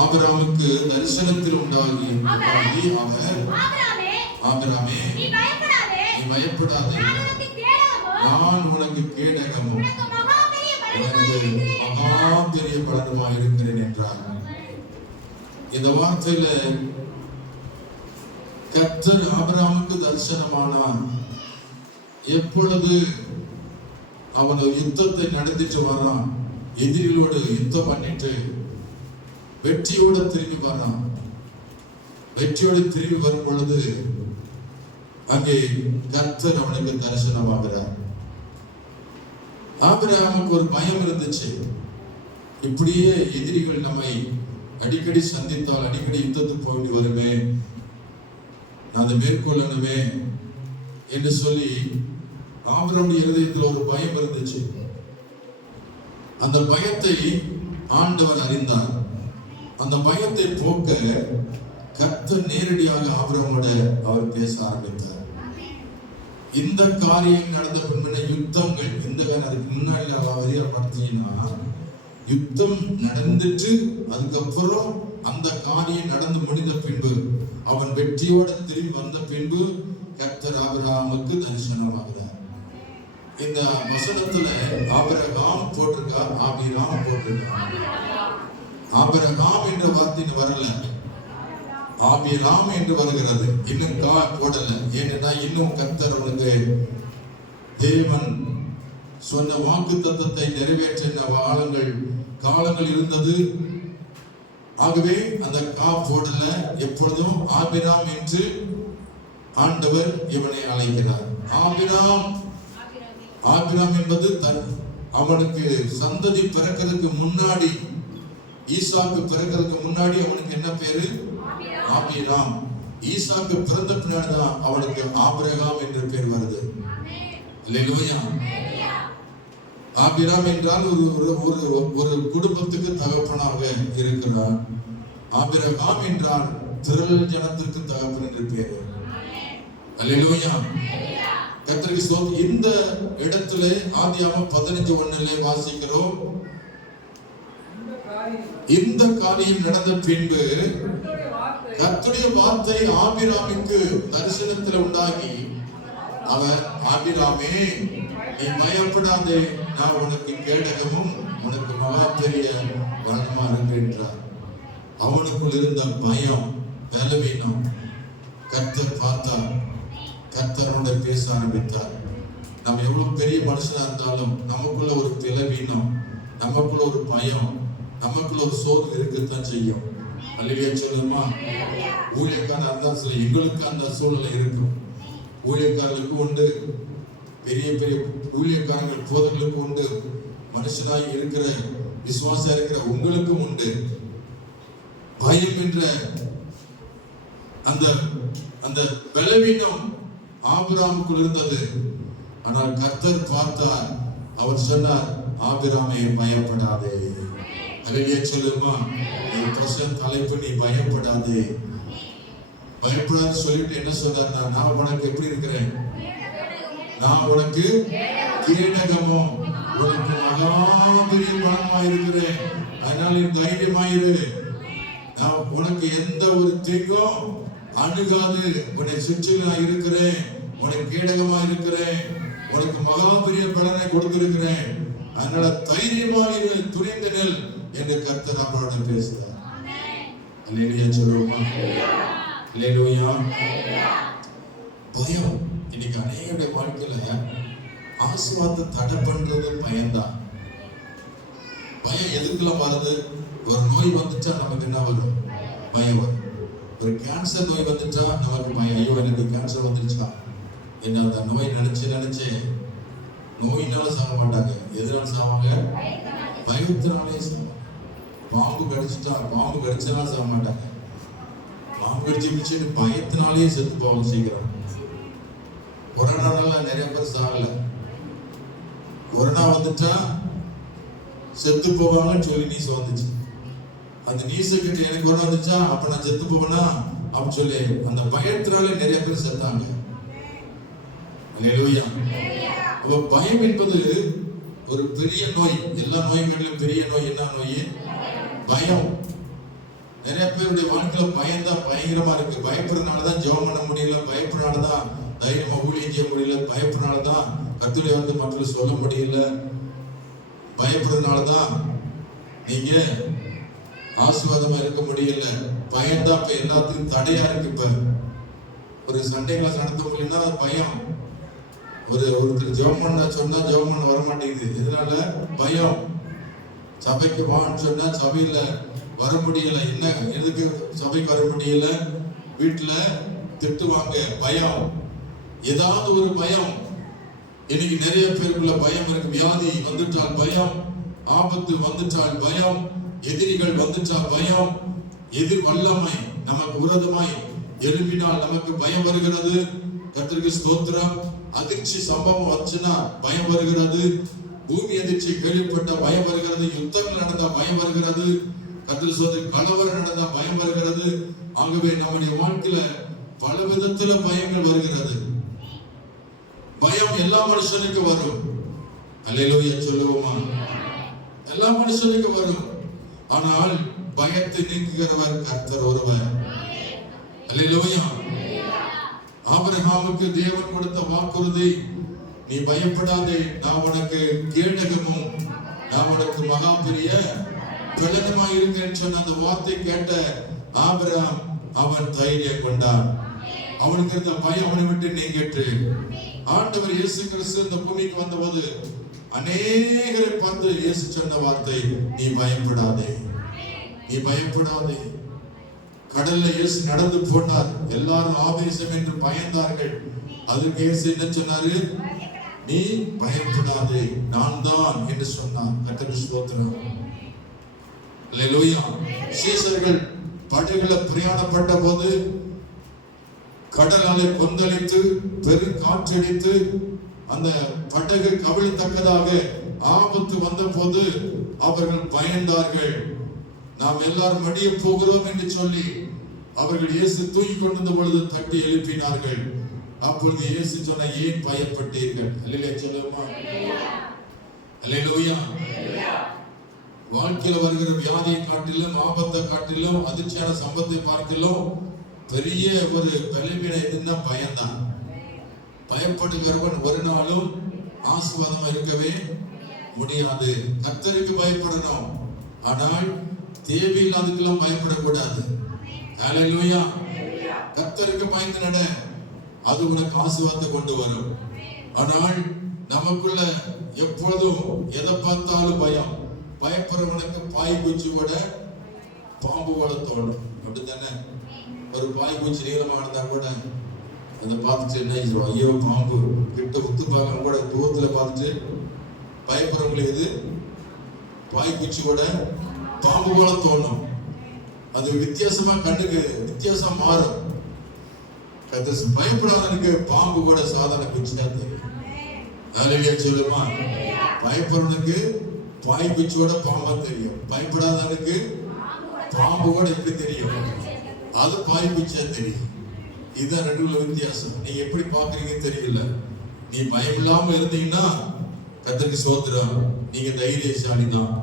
ஆபிரகாமுக்கு தரிசனத்தில் உண்டாகி அவர் ஆபிரகாமே நீ பயப்படாதே, நான் உனக்கு கேடகமும் உனக்கு மகா பெரிய பலனுமாய் இருக்கிறேன் என்றார். இந்த வார்த்தையில கர்த்தர் ஆபிரகாமுக்கு தரிசனமானார். எப்பொழுது அவன் யுத்தத்தை நடத்திட்டு வரான், எதிரிகளோடு யுத்தம் பண்ணிட்டு வெற்றியோட திரும்பி வரான். வெற்றியோடு திரும்பி வரும் பொழுது அங்கே கர்த்தர் அவனுக்கு தரிசனமாகிறார். ஆபிரகாமுக்கு ஒரு பயம் இருந்துச்சு. இப்படியே எதிரிகள் நம்மை அடிக்கடி சந்தித்தால், அடிக்கடி யுத்தத்துக்கு போயிட்டு வருமே, நான் அதை மேற்கொள்ளணுமே என்று சொல்லி ஆபிரகாமுடைய இருதயத்தில் ஒரு பயம் இருந்துச்சு. அந்த பயத்தை ஆண்டவர் அறிந்தார். அந்த பயத்தை போக்க கர்த்தர் நேரடியாக ஆபிரகாமோட அவர் பேச ஆரம்பித்தார். இந்த காரியம் நடந்த பின்பு யுத்தங்கள் அதுக்கு முன்னாடி பார்த்தீங்கன்னா யுத்தம் நடந்துட்டு அதுக்கப்புறம் அந்த காரியம் நடந்து முடிந்த பின்பு அவன் வெற்றியோட திரும்பி வந்த பின்பு கர்த்தர் ஆபிரகாமுக்கு தரிசனமாகிறார். இந்த வசனத்துல ஆபிரகாம் போட்டிருக்கா, ஆபிராம் போட்டிருக்கா. ஆபிரகாம் என்ற வார்த்தை வரல, ஆபிராம் என்று வருகிறது. இன்னும் போடல. ஏன்னா இன்னும் கர்த்தர் அவனுக்கு தேவன் சொன்ன வாக்கு தத்தத்தை நிறைவேற்ற காலங்கள் இருந்தது. ஆகவே அந்த போடல. எப்பொழுதும் ஆபிராம் என்று ஆண்டவர் இவனை அழைக்கிறார். ஆபிராம் என்பது அவனுக்கு சந்ததி பிறக்கிறதுக்கு முன்னாடி, ஈசாக்கு பிறக்கிறதுக்கு முன்னாடி அவனுக்கு என்ன பேரு? ஆபிராம். ஈசாக்கு பிறந்த பின்னாடிதான் அவனுக்கு ஆபிரகாம் என்ற பேர் வருது. அல்லேலூயா. ஆபிராம் என்றால் ஒரு குடும்பத்துக்கு தகப்பனாக இருக்கிறார். ஆபிரகாம் என்றால் திரள் ஜனத்திற்கு தகப்பன் என்று பேர். அல்லேலூயா. கர்த்தருக்கு ஸ்தோத்திரம். இந்த இடத்துல ஆதியாகமம் 15:1 வாசிக்கிறோம். இந்த காரியம் நடந்த பின்பு கர்த்தருடைய வார்த்தை ஆபிராமுக்கு தரிசனத்தில் உண்டாகி அவர், ஆபிராமே நீ பயப்படாதே, நான் உனக்கு கேடகமும் உனக்கு மகா பெரிய வளமா இருக்கின்றார். அவனுக்குள் இருந்த பயம், பலவீனம் கர்த்தர் பார்த்தார். கர்த்தரோட பேச ஆரம்பித்தார். நம்ம எவ்வளவு பெரிய மனுஷனா இருந்தாலும் நமக்குள்ள ஒரு பலவீனம், நமக்குள்ள ஒரு பயம், நமக்குள்ள ஒரு சோர்வு இருக்கத்தான் செய்யும். அல்லேலூயா சொல்லுமா. ஊழியக்காரன் இருந்தா சில எங்களுக்கு அந்த சூழ்நிலை இருக்கும். ஊழியக்காரர்களுக்கு உண்டு, பெரிய பெரிய ஊழியக்காரர்கள் போதர்களுக்கு உண்டு, மனுஷனாய் இருக்கிற விசுவாசம் இருக்கிற உங்களுக்கும் உண்டு. பயம் என்ற அந்த பலவீனம் ஆபிராமுக்குள் இருந்தது. ஆனால் கர்த்தர் பார்த்தார். அவர் சொன்னார், ஆபிராமே பயப்படாதே. அல்லேலூயா சொல்லுமா. தலைப்பு நீ பயப்படாதே. பயப்படாது சொல்லிட்டு என்ன சொல்றாருன்னா, நான் உனக்கு எப்படி இருக்கிறேன்? நான் உனக்கு கேடகமோ, உனக்கு மகாபெரிய பலமா இருக்கிறேன். அதனால நீ தைரியமாயிரு. நான் உனக்கு எந்த ஒரு தீங்கும் அணுகாது. உன்னை சுற்றி நான் இருக்கிறேன். உனக்கு கேடகமா இருக்கிறேன். உனக்கு மகாபெரிய பலனை கொடுத்திருக்கிறேன். அதனால தைரியமாயிரு, துணிந்து நெல் என்று கர்த்தர் அவரோட பேசுறார். அல்லேலூயா சொல்லுவோமா. அல்லேலூயா. பயம் இன்னைக்கு அநேகருடைய வாழ்க்கையில ஆசீர்வாதத்தை தடை பண்றது பயம்தான். பயம் எதுக்குலாம் வருது? ஒரு நோய் வந்துட்டா நமக்கு என்ன வரும்? பயம் வரும். ஒரு கேன்சர் நோய் வந்துட்டா நமக்கு பயம். ஐயோ எனக்கு கேன்சர் வந்துருச்சா என்ன? அந்த நோய் நினைச்சு நோயினால சாக மாட்டாங்க. எதனால சாவாங்க? பயத்தினாலே சாவாங்க. பாம்பு கடிச்சனால சாக மாட்டாங்க. பாம்பு கடிச்சு பயத்தினாலேயே செத்து போவாங்க சீக்கிரம். கொரோனால நிறைய பேர் சாகல. கொரோனா வந்துட்டா செத்து போவாங்கன்னு சொல்லி நியூஸ் வந்துச்சு. அந்த நியூஸை கிட்ட எனக்கு கொரோனா வந்துச்சா அப்ப நான் செத்து போவேனா அப்படின்னு சொல்லி அந்த பயத்தினாலே நிறைய பேர் செத்தாங்க. அல்லேலூயா. பயம் என்பது ஒரு பெரிய நோய். எல்லா நோய்களிலும் பெரிய நோய் என்ன நோய்? பயம். நிறைய பேருடைய வாழ்க்கையில பயம்தான் பயங்கரமா இருக்கு. பயப்படுறதுனாலதான் ஜெபம் பண்ண முடியல, பயப்படுறதுனாலதான் தைரியமா ஊழியம் செய்ய முடியல, பயப்படுறதுனாலதான் கர்த்தருடைய வந்து மக்கள் சொல்ல முடியல, பயப்படுறதுனாலதான் நீங்க ஆசீர்வாதமா இருக்க முடியல. பயம்தான் இப்ப எல்லாத்துக்கும் தடையா இருக்கு. இப்ப ஒரு சண்டே கிளாஸ் நடத்த முடியலன்னா பயம். ஒருத்தர் ஜெபம் பண்ண சொன்னா ஜெபம் பண்ண வர மாட்டேங்குது. இதனால பயம். சபைக்கு வான்னு சொன்னா சபையில வர முடியல. என்ன எதுக்கு சபைக்கு வர முடியல? வீட்டுல திட்டுவாங்க, பயம். ஏதாவது ஒரு பயம். இன்னைக்கு நிறைய பேருக்குள்ள பயம் இருக்கு. வியாதி வந்துட்டால் பயம், ஆபத்து வந்துட்டால் பயம், எதிரிகள் வந்துட்டால் பயம், எதிர் வல்லமை நமக்கு விரோதமாய் எழுப்பினால் நமக்கு பயம் வருகிறது. கர்த்தருக்கு ஸ்தோத்திரம். அதிர்ச்சி சம்பவம் வந்துச்சுன்னா பயம் வருகிறது. பூமி அதிர்ச்சி கேள்விப்பட்ட பயம் வருகிறது. யுத்தங்கள் நடந்தா பயம் வருகிறது. கர்த்தர் சொல்ற கலவரம் நடந்தா பயம் வருகிறது. ஆகவே நம்முடைய வாழ்க்கையில பல விதத்துல பயங்கள் வருகிறது. பயம் எல்லா மனுஷனுக்கு வரும். அல்லேலூயா சொல்லுவோமா? எல்லா மனுஷனுக்கு வரும். ஆனால் பயத்தை நீக்குகிறவர் கர்த்தர் ஒருவர். அல்லேலூயா. ஆபிரகாமுக்கு தேவன் கொடுத்த வாக்குறுதி, நீ பயப்படாதே, நான் உனக்கு கேடகமும் நான் உனக்கு மகா பெரிய பலனுமாய் இருக்கேன்னு சொன்ன அந்த வார்த்தை கேட்ட ஆபிரகாம் அவன் தைரியம் கொண்டான். அவனுக்கு இருந்த பயம் அவனை விட்டு நீங்கிட்டு. ஆண்டவர் இயேசு கிறிஸ்து இந்த பூமிக்கு வந்தபோது அநேகரை பார்த்து இயேசு சொன்ன வார்த்தை, நீ பயப்படாதே, நீ பயப்படாதே. கடல்ல இயேசு நடந்து போனார். எல்லாரும் ஆவேசம் என்று பயந்தார்கள். அதுக்கு இயேசு என்ன சொன்னாரு? நீ பயப்படாதே, நான் தான் என்று சொன்னார். கர்த்தருக்கு ஸ்தோத்திரம். அல்லேலூயா. சீஷர்கள் படகுல பிரயாணப்பட்ட போது கடல் அலை கொந்தளித்து பெரும் காற்றடித்து அந்த படகு கவிழத்தக்கதாக ஆபத்து வந்த போது அவர்கள் பயந்தார்கள். நாம் எல்லாரும் மடிய போகிறோம் என்று சொல்லி அவர்கள் இயேசு தூங்கி கொண்டிருந்த பொழுது தட்டி எழுப்பினார்கள். அப்பொழுது இயேசு சொன்ன, ஏன் பயப்பட்டீர்கள்? அல்லேலூயா சொல்லுமா? அல்லேலூயா. வாழ்க்கையில் வருகிற வியாதியை காட்டிலும், ஆபத்தை காட்டிலும், அதிர்ச்சியான சம்பத்தை பார்க்கலாம் பெரிய ஒரு பலவீன எதுன்னா பயம்தான். பயப்படுகிறவன் ஒரு நாளும் ஆசீர்வாதமா இருக்கவே முடியாது. கர்த்தருக்கு பயப்படணும், ஆனால் தேவையில்லாததுக்கெல்லாம் பயப்படக்கூடாது. ஹல்லேலூயா. கர்த்தருக்கு பயந்து நட, அது உனக்கு ஆசீர்வாதத்தை கொண்டு வரும். ஆனால் நமக்குள்ள எப்பொழுதும் எதை பார்த்தாலும் பயம். பயப்படுறவனுக்கு பாய் பூச்சி கூட பாம்பு போல தோணும். அப்படித்தானே? ஒரு பாய் பூச்சி நீளமா இருந்தா கூட அதை பார்த்துட்டு என்ன சொல்லுவோம், ஐயோ பாம்பு கிட்ட உத்து பார்க்க கூட தூரத்துல பார்த்துட்டு பயப்படுறவங்களுக்கு இது பாய் பூச்சி கூட பாம்பு போல தோணும். அது வித்தியாசமா கண்ணுக்கு வித்தியாசம் மாறும். பயப்படாதனுக்கு பாம்பு கூட சாதாரண குச்சியா தெரியும். ஹல்லேலூயா சொல்லுமா? பயப்படுறவனுக்கு பாய் குச்சியோட பாம்பா தெரியும். பயப்படாதனுக்கு பாம்பு கூட எப்படி தெரியும்? அது பாய் குச்சியா தெரியும். இதுதான் ரெண்டுல வித்தியாசம். நீங்க எப்படி பாக்குறீங்கன்னு தெரியல. நீ பயம் இல்லாம இருந்தீங்கன்னா கர்த்தருக்கு ஸ்தோத்திரம், நீங்க தைரியசாலி தான்.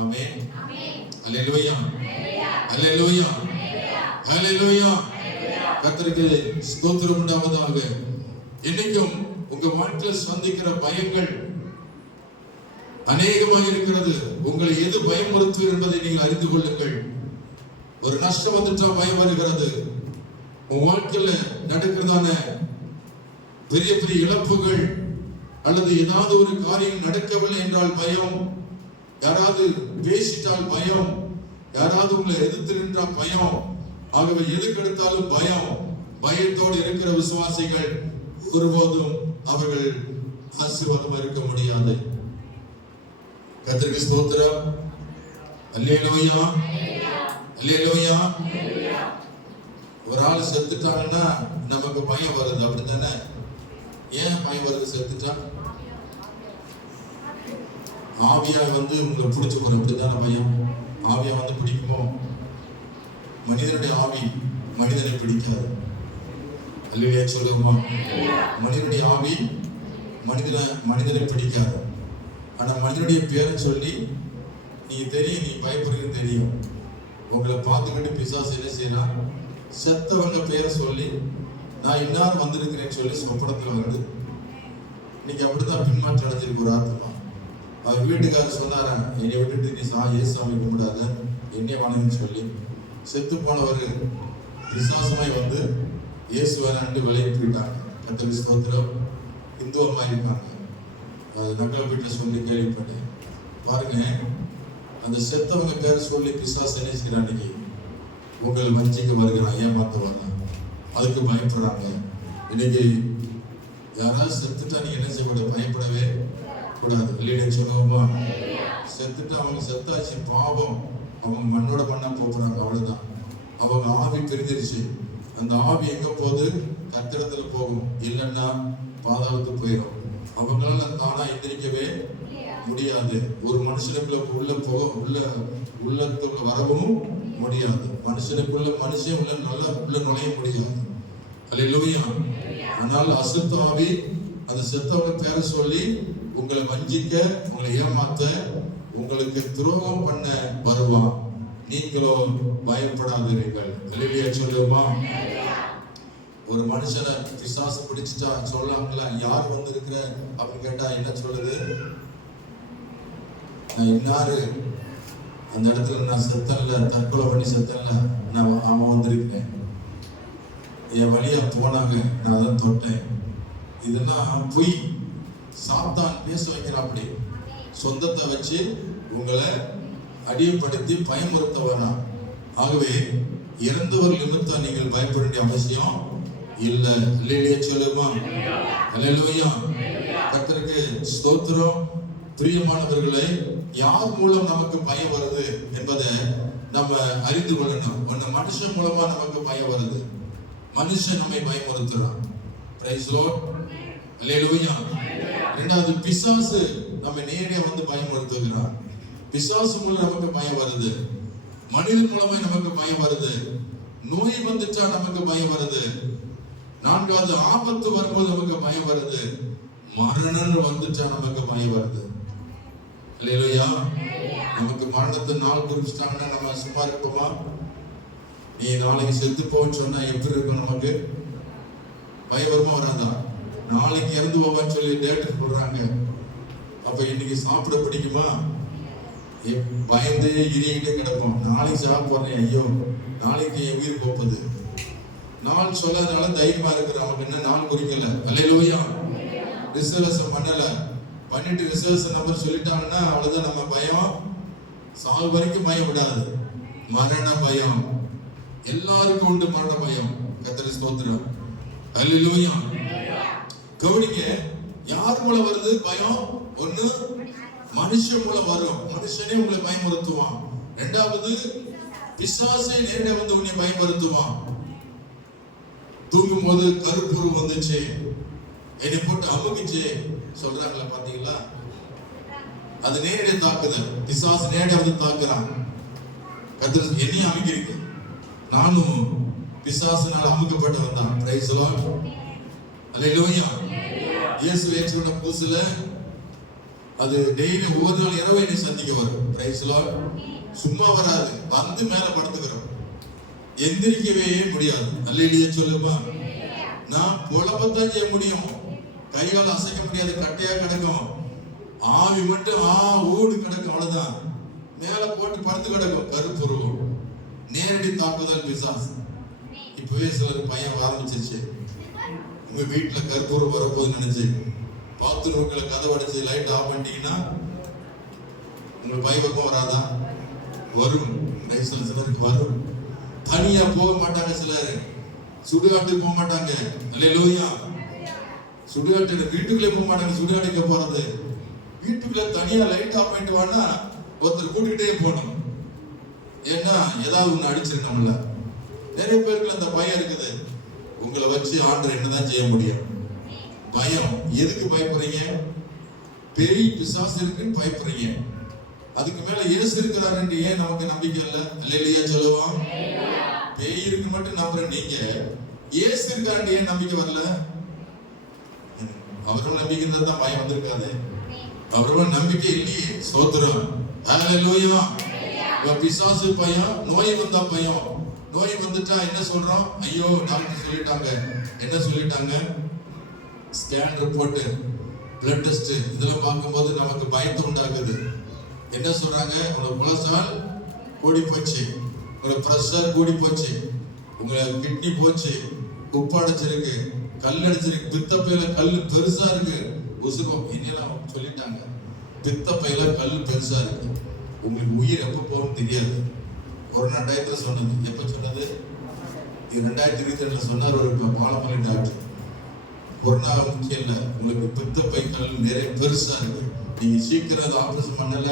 ஆமென். அல்லேலூயா. அல்லேலூயா. அல்லேலூயா. கர்த்தருக்கு ஸ்தோத்திரம் உண்டாவதாக. இன்னைக்கும் உங்க வாழ்க்கையில் சந்திக்கிற பயங்கள் அநேகமாக இருக்கிறது. உங்களை எது பயமுறுத்தும் என்பதை நீங்கள் அறிந்து கொள்ளுங்கள். ஒரு நஷ்டம் வந்துட்டா பயம் வருகிறது. உங்க வாழ்க்கையில நடக்கிறதான பெரிய பெரிய இழப்புகள் அல்லது ஏதாவது ஒரு காரியம் நடக்கவில்லை என்றால் பயம், யாராவது பேசிட்டால் பயம், யாராவது உங்களை எதிர்த்து நின்றால் பயம். ஆகவே எதுக்கு எடுத்தாலும் பயம். பயத்தோடு இருக்கிற விசுவாசிகள் ஒருபோதும் அவர்கள் ஆசீர்வாதமா இருக்க முடியாது. கர்த்தருக்கு ஸ்தோத்திரம். அல்லேலூயா. அல்லேலூயா. ஒரு ஆள் செத்துட்டாங்கன்னா நமக்கு பயம் வருது. அப்படித்தானே? ஏன் பயம் வருது? செத்துட்டா ஆவியா வந்து உங்களை பிடிச்சு போற. அப்படித்தானே பயம்? ஆவியா வந்து பிடிக்குமோ? மனிதனுடைய ஆவி மனிதனை பிடிக்காது. அல்லேலூயா சொல்லுமா? மனிதனுடைய ஆவி மனிதனை பிடிக்காது. ஆனா மனிதனுடைய பேரை சொல்லி நீங்க தெரியும், நீ பயப்படுறது தெரியும். உங்களை பார்த்துக்கிட்டு பிசாசு என்ன செய்யலாம், செத்தவங்க பேரை சொல்லி நான் இன்னார் வந்திருக்கிறேன்னு சொல்லி சொப்பனத்துல வருது. இன்னைக்கு அப்படித்தான் பின்மாற்றம் அடைஞ்சிருக்கு ஒரு ஆத்மா. அவர் வீட்டுக்காரர் சொன்னாரா, என்னை விட்டுட்டு நீ ஏசாமி கும்பிடாத, என்னை வணங்குன்னு சொல்லி செத்து போனவர் விசுவாசமாய் வந்து இயேசு வேணான்ட்டு விலகி போயிட்டாங்க. கர்த்தருக்கு ஸ்தோத்திரம். இந்து அம்மா இருக்காங்க, அது நக்கல் வீட்டில் சொல்லி கேள்விப்பட்டேன். பாருங்க, அந்த செத்தவங்க பேரை சொல்லி பிசாசு என்ன செய்யறான், இன்னைக்கு உங்களை வஞ்சிக்க வருகிறான், ஏமாத்த வரலாம். அதுக்கு பயப்படுறாங்க. இன்னைக்கு யாராவது செத்துட்டா நீங்க என்ன செய்யக்கூடாது, பயப்படவே கூடாது. இல்லையா சொல்லுவோமா? செத்துட்டு அவங்க செத்தாச்சு, பாவம், அவங்க மண்ணோட மண்ணா போறாங்க, அவ்வளவுதான். அவங்க ஆவி பிரிஞ்சிருச்சு. அந்த ஆவி எங்க போகுது, கத்திரத்துல போகும், இல்லைன்னா பாதாளத்துக்கு போயிடும். அவங்களால தானா எந்திரிக்கவே முடியாது. ஒரு மனுஷனுக்குள்ள உள்ள போக உள்ளத்துக்குள்ள வரவும் முடியாது. மனுஷனுக்குள்ள மனுஷன் உள்ள நல்லா உள்ள நுழைய முடியாது. அல்லேலூயா. ஆனால் அசுத்த ஆவி அந்த செத்தவங்க பேரை சொல்லி உங்களை வஞ்சிக்க, உங்களை ஏமாத்த, உங்களுக்கு துரோகம் பண்ண வருவான். நீங்களோ பயப்படாதீர்கள். அல்லேலூயா சொல்லுமா? ஒரு மனுஷனை பிசாசு பிடிச்சிட்டா சொல்லாங்களா, யார் வந்திருக்கிற அப்படின்னு கேட்டா என்ன சொல்லுது, நான் இன்னாரு அந்த இடத்துல நான் செத்தன்ல, தற்கொலை பண்ணி செத்தன்ல, நான் அவன் வந்திருக்கிறேன், என் வழியா போனாங்க, நான் அதான் தொட்டேன். இதெல்லாம் பொய். சாத்தான் பேச வைக்கிறான். அப்படி சொந்தத்தை வச்சு உங்களை அடிமைப்படுத்தி பயமுறுத்த வரான். ஆகவே இறந்தவர்கள் நிமித்தம் நீங்கள் பயப்பட வேண்டிய அவசியம் இல்லை. அல்லேலூயா சொல்லுமா? அல்லேலூயா. கர்த்தருக்கு ஸ்தோத்திரம். பிரியமானவர்களை, யார் மூலம் நமக்கு பயம் வருது என்பதை நம்ம அறிந்து கொள்ளணும். ஒன்னு மனுஷன் மூலமா நமக்கு பயம் வருது. மனுஷன் நம்மை பயமுறுத்துறான். Price Lord. அல்லேலூயா. இரண்டாவது, பிசாசு நம்ம நேரே வந்து பயமுறுத்துகிறான். பிசாசு மூலம் நமக்கு பயம் வருது. மனிதன் மூலமா நமக்கு பயம் வருது. நோய் வந்துட்டா நமக்கு பயம் வருது. நான்காவது, ஆபத்து வரும்போது நமக்கு பயம் வருது. மரணம் வந்துட்டா நமக்கு பயம் வருது. அல்லேலூயா. நமக்கு மரணத்தை நாள் குறிப்பிட்டாங்கன்னா நம்ம சும்மா இருப்போமா? நீ நாளைக்கு செத்து போன்னு சொன்னா எப்படி இருக்கும்? நமக்கு பயம் வருமா வராதா? நாளைக்கு இறந்து போவான்னு சொல்லி டேட்டு போடுறாங்க. அப்ப இன்னைக்கு சாப்பிட பிடிக்குமா? பயந்து இறுகிட்டே கிடப்போம். நாளைக்கு சாப்பிடுறேன், ஐயோ நாளைக்கு என் உயிர் போப்பது. நாள் சொல்லாதனால தைரியமா இருக்கிற நமக்கு என்ன நாள் குறிக்கல. அல்லேலூயா. ரிசர்வேஷன் பண்ணல, பண்ணிட்டு ரிசர்வேஷன் நம்பர் சொல்லிட்டாங்கன்னா அவ்வளவுதான். நம்ம பயம் சாவு வரைக்கும் பயம் விடாது. மரண பயம் எல்லாருக்கும் உண்டு. மரண பயம். கர்த்தருக்கு ஸ்தோத்திரம். அல்லேலூயா. கவனிங்க, யார் மூலம் வருது பயம்? ஒண்ணு மனுஷன் மூலம் வரும். மனுஷனே உங்களை பயமுறுத்துவான். இரண்டாவது, பிசாசே நேரடியா வந்து உன்னை பயமுறுத்துவான். தூங்கும் போது கருப்புரு வந்துச்சு, என்னை போட்டு அமுகிச்சு சொல்றாங்களா, பாத்தீங்களா? அது நேரடியா தாக்குதல். பிசாசு நேரடியா வந்து தாக்குறான். கர்த்தர் என்னையும் அமுகிருக்கு. நானும் பிசாசுனால அமுக்கப்பட்டு வந்தான். Praise Lord. அல்லேலூயா. இயேசு ஏற்றுக்கொண்ட புதுசுல அது டெய்லி ஒவ்வொரு நாள் இரவு என்னை சந்திக்க வரும். Praise lord. சும்மா வராது, வந்து மேல படுத்துக்கிறோம். எந்திரிக்கவே முடியாது. அல்லேலூயா சொல்லுமா? நான் புலம்பத்தான் செய்ய முடியும், கைகால் அசைக்க முடியாது, கட்டையா கிடக்கும். ஆவி மட்டும் ஊடு கிடக்கும், அவ்வளவுதான். மேல போட்டு படுத்து கிடக்கும். கருப்புருவம். நேரடி தாக்குதல் பிசாசு. இப்பவே சிலருக்கு பயம் ஆரம்பிச்சிருச்சு. உங்க வீட்டுல கருப்புருவம் வரப்போது நினைச்சு பாத்ரூம்ல கதவு அடிச்சு லைட் ஆஃப் பண்ணிட்டீங்கன்னா உங்களுக்கு பயம் வராதா? வரும். சிலருக்கு வரும். தனியா போக மாட்டாங்க. சிலர் சுடுகாட்டுக்கு போக மாட்டாங்க. அல்லேலூயா. சுடுகாட்டு வீட்டுக்குள்ளே போக மாட்டாங்க. சுடுகாட்டுக்கு போறது வீட்டுக்குள்ள தனியா லைட் ஆஃப் பண்ணிட்டு வானா ஒருத்தர் கூட்டிகிட்டே போகணும். ஏன்னா ஏதாவது ஒண்ணு அடிச்சிருக்கணும்ல. நிறைய பேருக்கு அந்த பயம் இருக்குது. உங்களை வச்சு ஆண்டவர் என்னதான் செய்ய முடியும்? பயம். எதுக்கு பயப்படுறீங்க? பெரிய பிசாசு இருக்குன்னு பயப்படுறீங்க. அதுக்கு மேல இயேசு இருக்கிறாரு ஏன் நமக்கு நம்பிக்கை இல்லை? அல்லேலூயா சொல்லுவோம். பேய் இருக்கு மட்டும் நம்புற நீங்க, இயேசு இருக்காரு ஏன் நம்பிக்கை வரல? அவரோட நம்பிக்கை இருந்தா தான் பயம் வந்திருக்காது. அவரோட நம்பிக்கை இல்லையே. ஸ்தோத்திரம். அல்லேலூயா. பிசாசு பயம், நோய் வந்தா பயம். நோய் வந்துட்டா என்ன சொல்றோம்? ஐயோ டாக்டர் சொல்லிட்டாங்க. என்ன சொல்லிட்டாங்க? ஸ்கேன் ரிப்போர்ட், பிளட் டெஸ்ட் இதெல்லாம் பார்க்கும்போது நமக்கு பயத்தை உண்டாக்குது. என்ன சொல்றாங்க? உங்களுக்கு கொலஸ்ட்ரால் கூடி போச்சு, உங்களுக்கு பிரஷர் கூடி போச்சு, உங்க கிட்னி போச்சு, உப்பு அடைச்சிருக்கு, கல் அடைச்சிருக்கு, பித்தப்பையில கல் பெருசா இருக்கு, உசுகம் இன்னெல்லாம் சொல்லிட்டாங்க. பித்தப்பையில கல் பெருசா இருக்கு, உங்களுக்கு உயிர் எப்போ போகணும்னு தெரியாது. கொரோனா டயத்துல சொன்னது. எப்ப சொன்னது? இது 2022 சொன்னார் ஒரு பாலமலை டாக்டர். கொரோனா முக்கியம் இல்லை, உங்களுக்கு பித்தப்பை கல் நிறைய பெருசா இருக்கு, நீங்க சீக்கிரம் அதை ஆபரேஷன் பண்ணல,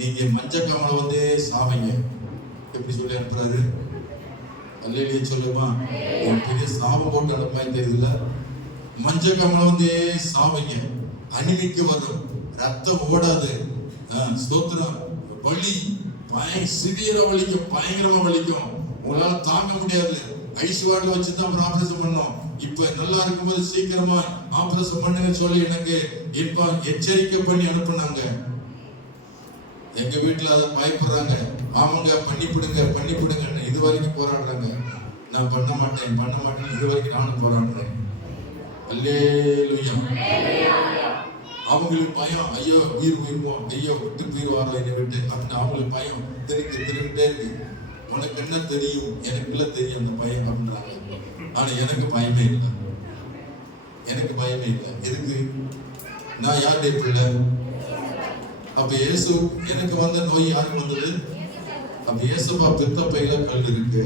நீங்க மஞ்சக்காமலை வந்து சாவீங்க. எப்படி சொல்லி அனுப்புறாரு? அல்லையே சொல்லுமா, பெரிய சாபம் போட்டு அனுப்பாய் தெரியுதுல. மஞ்சக்காமலை வந்து சாவீங்க, அனிமிக்கு வரும், ரத்தம் ஓடாது, ஸ்தோத்திரம், வலி சிவியரா வலிக்கும், பயங்கரமா வலிக்கும், உங்களால தாங்க முடியாது. ஐசியூல வச்சுதான் அப்புறம் ஆபரேஷன் பண்ணோம். இப்ப நல்லா இருக்கும்போது சீக்கிரமா ஆபரேஷன் பண்ணுங்க சொல்லி எனக்கு இப்ப எச்சரிக்கை பண்ணி அனுப்புனாங்க. எங்க வீட்டுல அதை பயப்படுறாங்க. ஆமாங்க பண்ணிவிடுங்க இது வரைக்கும் போராடுறாங்க. நான் பண்ண மாட்டேன் இது வரைக்கும் நானும் போராடுறேன். அல்லேலூயா. அவங்களுக்கு பயம், ஐயோ உயிர் உயிர்வோம், ஐயோ விட்டு போயிடுவாரோ என்னை விட்டு அப்படின்னு அவங்களுக்கு பயம் திருக்கிட்டே இருக்கு. உனக்கு என்ன தெரியும்? எனக்கு இல்ல தெரியும் அந்த பயம் அப்படின்றாங்க. ஆனா எனக்கு பயமே இல்லை, எதுக்கு? நான் யாருடைய பிள்ளை? அப்ப இயேசு எனக்கு வந்த நோய் யாருக்கு வந்தது? அப்ப இயேசுப்பா பித்தப்பையில கல் இருக்கு.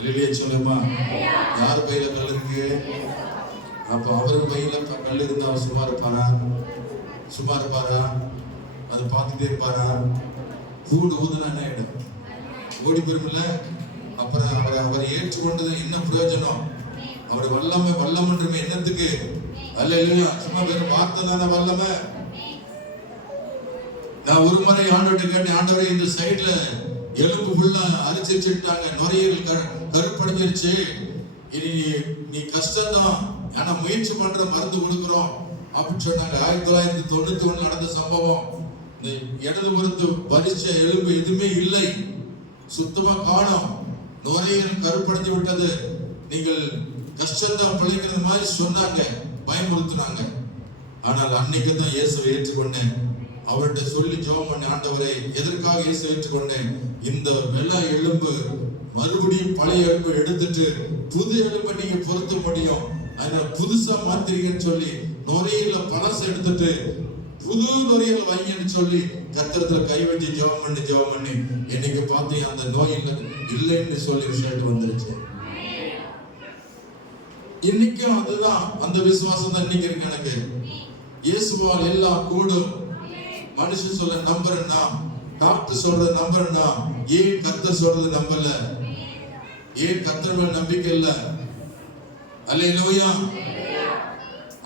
இல்லையே சொல்லுமா, யார் பையில கல் இருக்கு? அப்ப அவருக்கு பையில கல் இருந்தா அவர் சும்மா இருப்பாரா? அதை பார்த்துட்டே இருப்பாரா? கூடு ஊதுனா என்ன ஆயிடும்? ஓடி பெருமில்ல. அப்புறம் அவரை ஏற்றுக்கொண்டது என்ன பிரயோஜனம்? அவர் வல்லமன்றமே என்னத்துக்கு? அல்லேலூயா. சும்மா வெறும் வார்த்தை தானே வல்லமை. நான் ஒரு முறை ஆண்டவர்கிட்ட கேட்டேன், ஆண்டவரே இந்த சைட்ல எலும்பு ஃபுல்லா அரிச்சிட்டாங்க, நுரையீரல் கருப்படைஞ்சிருச்சு, இனி நீ கஷ்டம்தான், ஆனா முயற்சி பண்ற மருந்து கொடுக்குறோம் அப்படின்னு சொன்னாங்க. 1991 நடந்த சம்பவம். இந்த இடதுபுறத்து வரிச்ச எலும்பு எதுவுமே இல்லை, சுத்தமா காணோம், நுரையீரல் கருப்படைஞ்சு விட்டது, நீங்கள் கஷ்டம்தான் பிழைக்கிறது மாதிரி சொன்னாங்க, பயமுறுத்தினாங்க. ஆனால் அன்னைக்கு தான் இயேசுவை ஏற்றுக்கொண்டேன். அவர்கிட்ட சொல்லி ஜெபம் பண்ண, ஆண்டவரை எதற்காக இயேசு ஏற்றுக்கொண்டேன்? இந்த வெள்ளை எலும்பு மறுபடியும் பழைய எலும்பு எடுத்துட்டு புது எலும்பை நீங்க பொருத்த முடியும், அதனால புதுசா மாத்திரீங்கன்னு சொல்லி நுரையீரல பழசை எடுத்துட்டு புது நுரையீரல் வாங்கின்னு சொல்லி கத்திரத்துல கை வச்சு ஜெபம் பண்ணி என்னைக்கு பார்த்தீங்க அந்த நோய் இல்லைன்னு சொல்லி ரிசல்ட் வந்துருச்சு. இன்னைக்கும் அதுதான், அந்த விசுவாசம் தான் இன்னைக்கு இருக்கு எனக்கு. இயேசுவால் எல்லாம் கூடும். மனுஷன் சொல்ல நம்புறேன்னா, டாக்டர் சொல்றது நம்புறேன்னா, ஏன் கர்த்தர் சொல்றது நம்பல? ஏன் கர்த்தர் மேல் நம்பிக்கை இல்ல? அல்லேலூயா.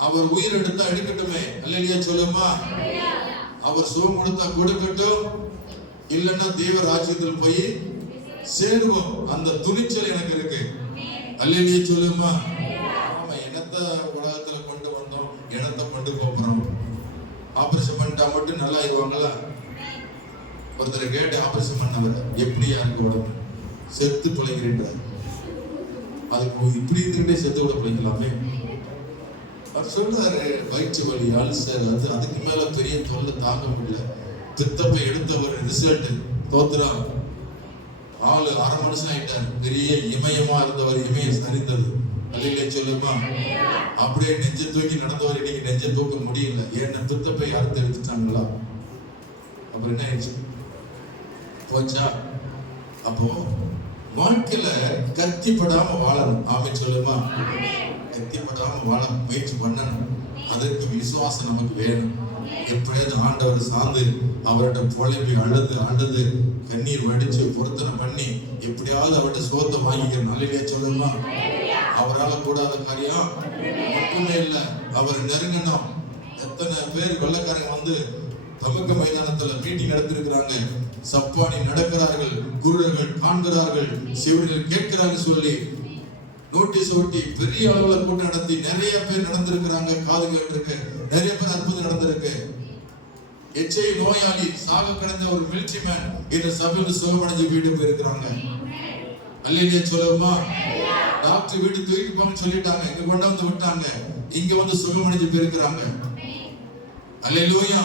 அவர் உயிர் எடுத்தா எடுக்கட்டுமே, அல்லேலூயா சொல்லுமா. அவர் சுகம் கொடுத்தா கொடுக்கட்டும், இல்லைன்னா தேவ ராஜ்யத்தில் போய் சேருவோம். அந்த துணிச்சல் எனக்கு இருக்கு. அல்லேலூயா சொல்லுமா. ஆமா, என்னத்த உலகத்துல கொண்டு வந்தோம், என்னத்தை கொண்டு போறோம்? ஆபரேஷன் பண்ணிட்டா மட்டும் நல்லா ஆயிடுவாங்களா? ஒருத்தரை கேட்டு ஆபரேஷன் பண்ணவர் எப்படி யாருக்கு உடம்பு செத்து பிழைக்கிறேன், அதுக்கு இப்படி இருந்துகிட்டே செத்து கூட பிழைக்கலாமே. அவர் சொல்றாரு, வயிற்று வலி, அல்சர், அதுக்கு மேல பெரிய தொல்லை தாங்க முடியல, பித்தப்பை எடுத்த ஒரு ரிசல்ட் தோத்துறா, ஆளு அரை மனுஷன் ஆயிட்டார், பெரிய இமயமா இருந்தவர் இமயம் சரிந்தது. அல்லையிலே சொல்லுமா. அப்படியே நெஞ்சை தூக்கி நடந்தவர் இன்னைக்கு நெஞ்சை தூக்க முடியல, ஏன்னா பித்தப்பை அறுத்து எடுத்துட்டாங்களா. அப்புறம் என்ன ஆயிடுச்சு? போச்சா? அப்போ வாழ்க்கையில கத்திப்படாம வாழணும். ஆமே சொல்லுமா. கத்திப்படாம வாழ முயற்சி பண்ணணும். அதற்கு விசுவாசம் நமக்கு வேணும். எப்படியாவது ஆண்டவர் சார்ந்து அவர்கிட்ட பொழைப்பி அழுது கண்ணீர் வடிச்சு பொருத்தனை பண்ணி எப்படியாவது அவர்கிட்ட சோத்தை வாங்கிக்கிற நல்லையா சொல்லுமா. அவரால் கூடாத காரியம் ஒன்றுமே இல்லை. அவர் நெருங்கணும். எத்தனை பேர் வெள்ளக்காரங்க வந்து தமக்க மைதானத்துல மீட்டிங் நடத்திருக்கிறாங்க, சப்பானி நடக்கிறார்கள், குருடர்கள் காண்கிறார்கள், சிவர்கள் கேட்கிறாங்க சொல்லி நோட்டீஸ் ஒட்டி பெரிய அளவுல கூட்டம் நடத்தி நிறைய பேர் நடந்திருக்கிறாங்க. காது கேட்டிருக்கு, நிறைய பேர் அற்புதம் நடந்திருக்கு. எச்ஐவி நோயாளி சாக கிடந்த ஒரு மிலிட்ரி மேன் இந்த சபையில் சுகமடைஞ்சு வீடு போயிருக்கிறாங்க. அல்லேலூயா சொல்லுமா. டாக்டர் வீடு தூக்கிட்டு போங்கன்னு சொல்லிட்டாங்க, இங்க கொண்டு வந்து விட்டாங்க, இங்க வந்து சுகமடைஞ்சு போயிருக்கிறாங்க. அல்லேலூயா.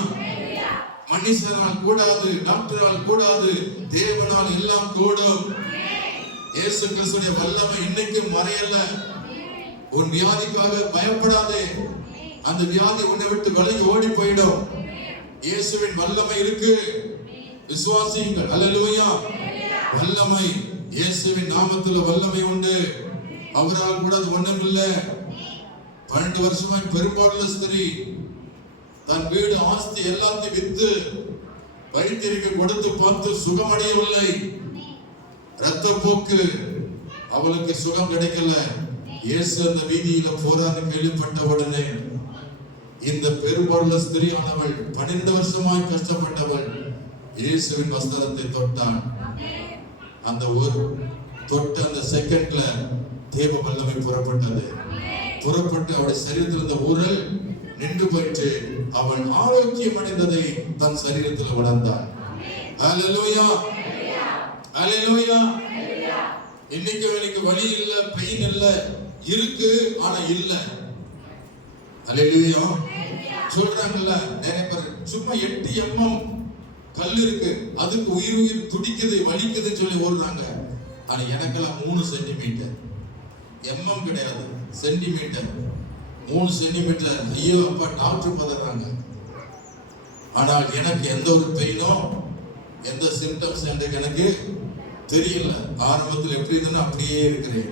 மனுஷனால் கூடாது, டாக்டரால் கூடாது, தேவனால் எல்லாம் கூடும். இயேசு கிறிஸ்துவின் வல்லமை இன்னைக்கும் மறையல. உன் வியாதிக்காக பயப்படாதே, அந்த வியாதி உன்னை விட்டு விலகி ஓடி போயிடும். இயேசுவின் வல்லமை இருக்கு, விசுவாசியுங்கள். அல்லேலூயா. வல்லமை இயேசுவின் நாமத்தில் வல்லமை உண்டு. அவரால் கூட அது ஒண்ணும் இல்லை. 12 வருஷமாய் பெரும்பாலுள்ள ஸ்திரீ தன் வீடு ஆஸ்தி எல்லாத்தையும் வித்து வைத்தியருக்கு கொடுத்து பார்த்து சுகமடையவில்லை. இரத்தப்போக்கு, அவளுக்கு சுகம் கிடைக்கல. இயேசு அந்த வீதியில போறான்னு கேள்விப்பட்ட உடனே இந்த பெரும்பாலுள்ள ஸ்திரீயானவள் 12 வருஷமாய் கஷ்டப்பட்டவள் இயேசுவின் வஸ்திரத்தை தொட்டாள். அந்த ஒரு தொட்ட அந்த செகண்ட்ல தேவ வல்லமை புறப்பட்டது. புறப்பட்டு அவளுடைய சரீரத்தில் இருந்த ஊரல் நின்று போயிட்டு அவள் ஆரோக்கியம் அடைந்ததை தன் சரீரத்தில் உணர்ந்தாள். அல்லேலூயா. அல்லேலூயா. இன்னைக்கு எனக்கு வலி இல்ல, பெயின் இல்ல, இருக்கு ஆனா இல்ல. அல்லேலூயா சொல்றாங்கல்ல நிறைய பேர். சும்மா 8 mm கல் இருக்கு, அதுக்கு உயிர் துடிக்குது, வலிக்குதுன்னு சொல்லி ஓடுறாங்க. ஆனா எனக்கெல்லாம் 3 சென்டிமீட்டர், mm கிடையாது, சென்டிமீட்டர். 3 சென்டிமீட்டர். ஐயோ அப்பா டாக்டர் பதறாங்க. ஆனால் எனக்கு எந்த ஒரு பெயினோ எந்த சிம்டம்ஸ் எனக்கு தெரியல. ஆரம்பத்தில் எப்படி இருந்தேன்னு அப்படியே இருக்கிறேன்.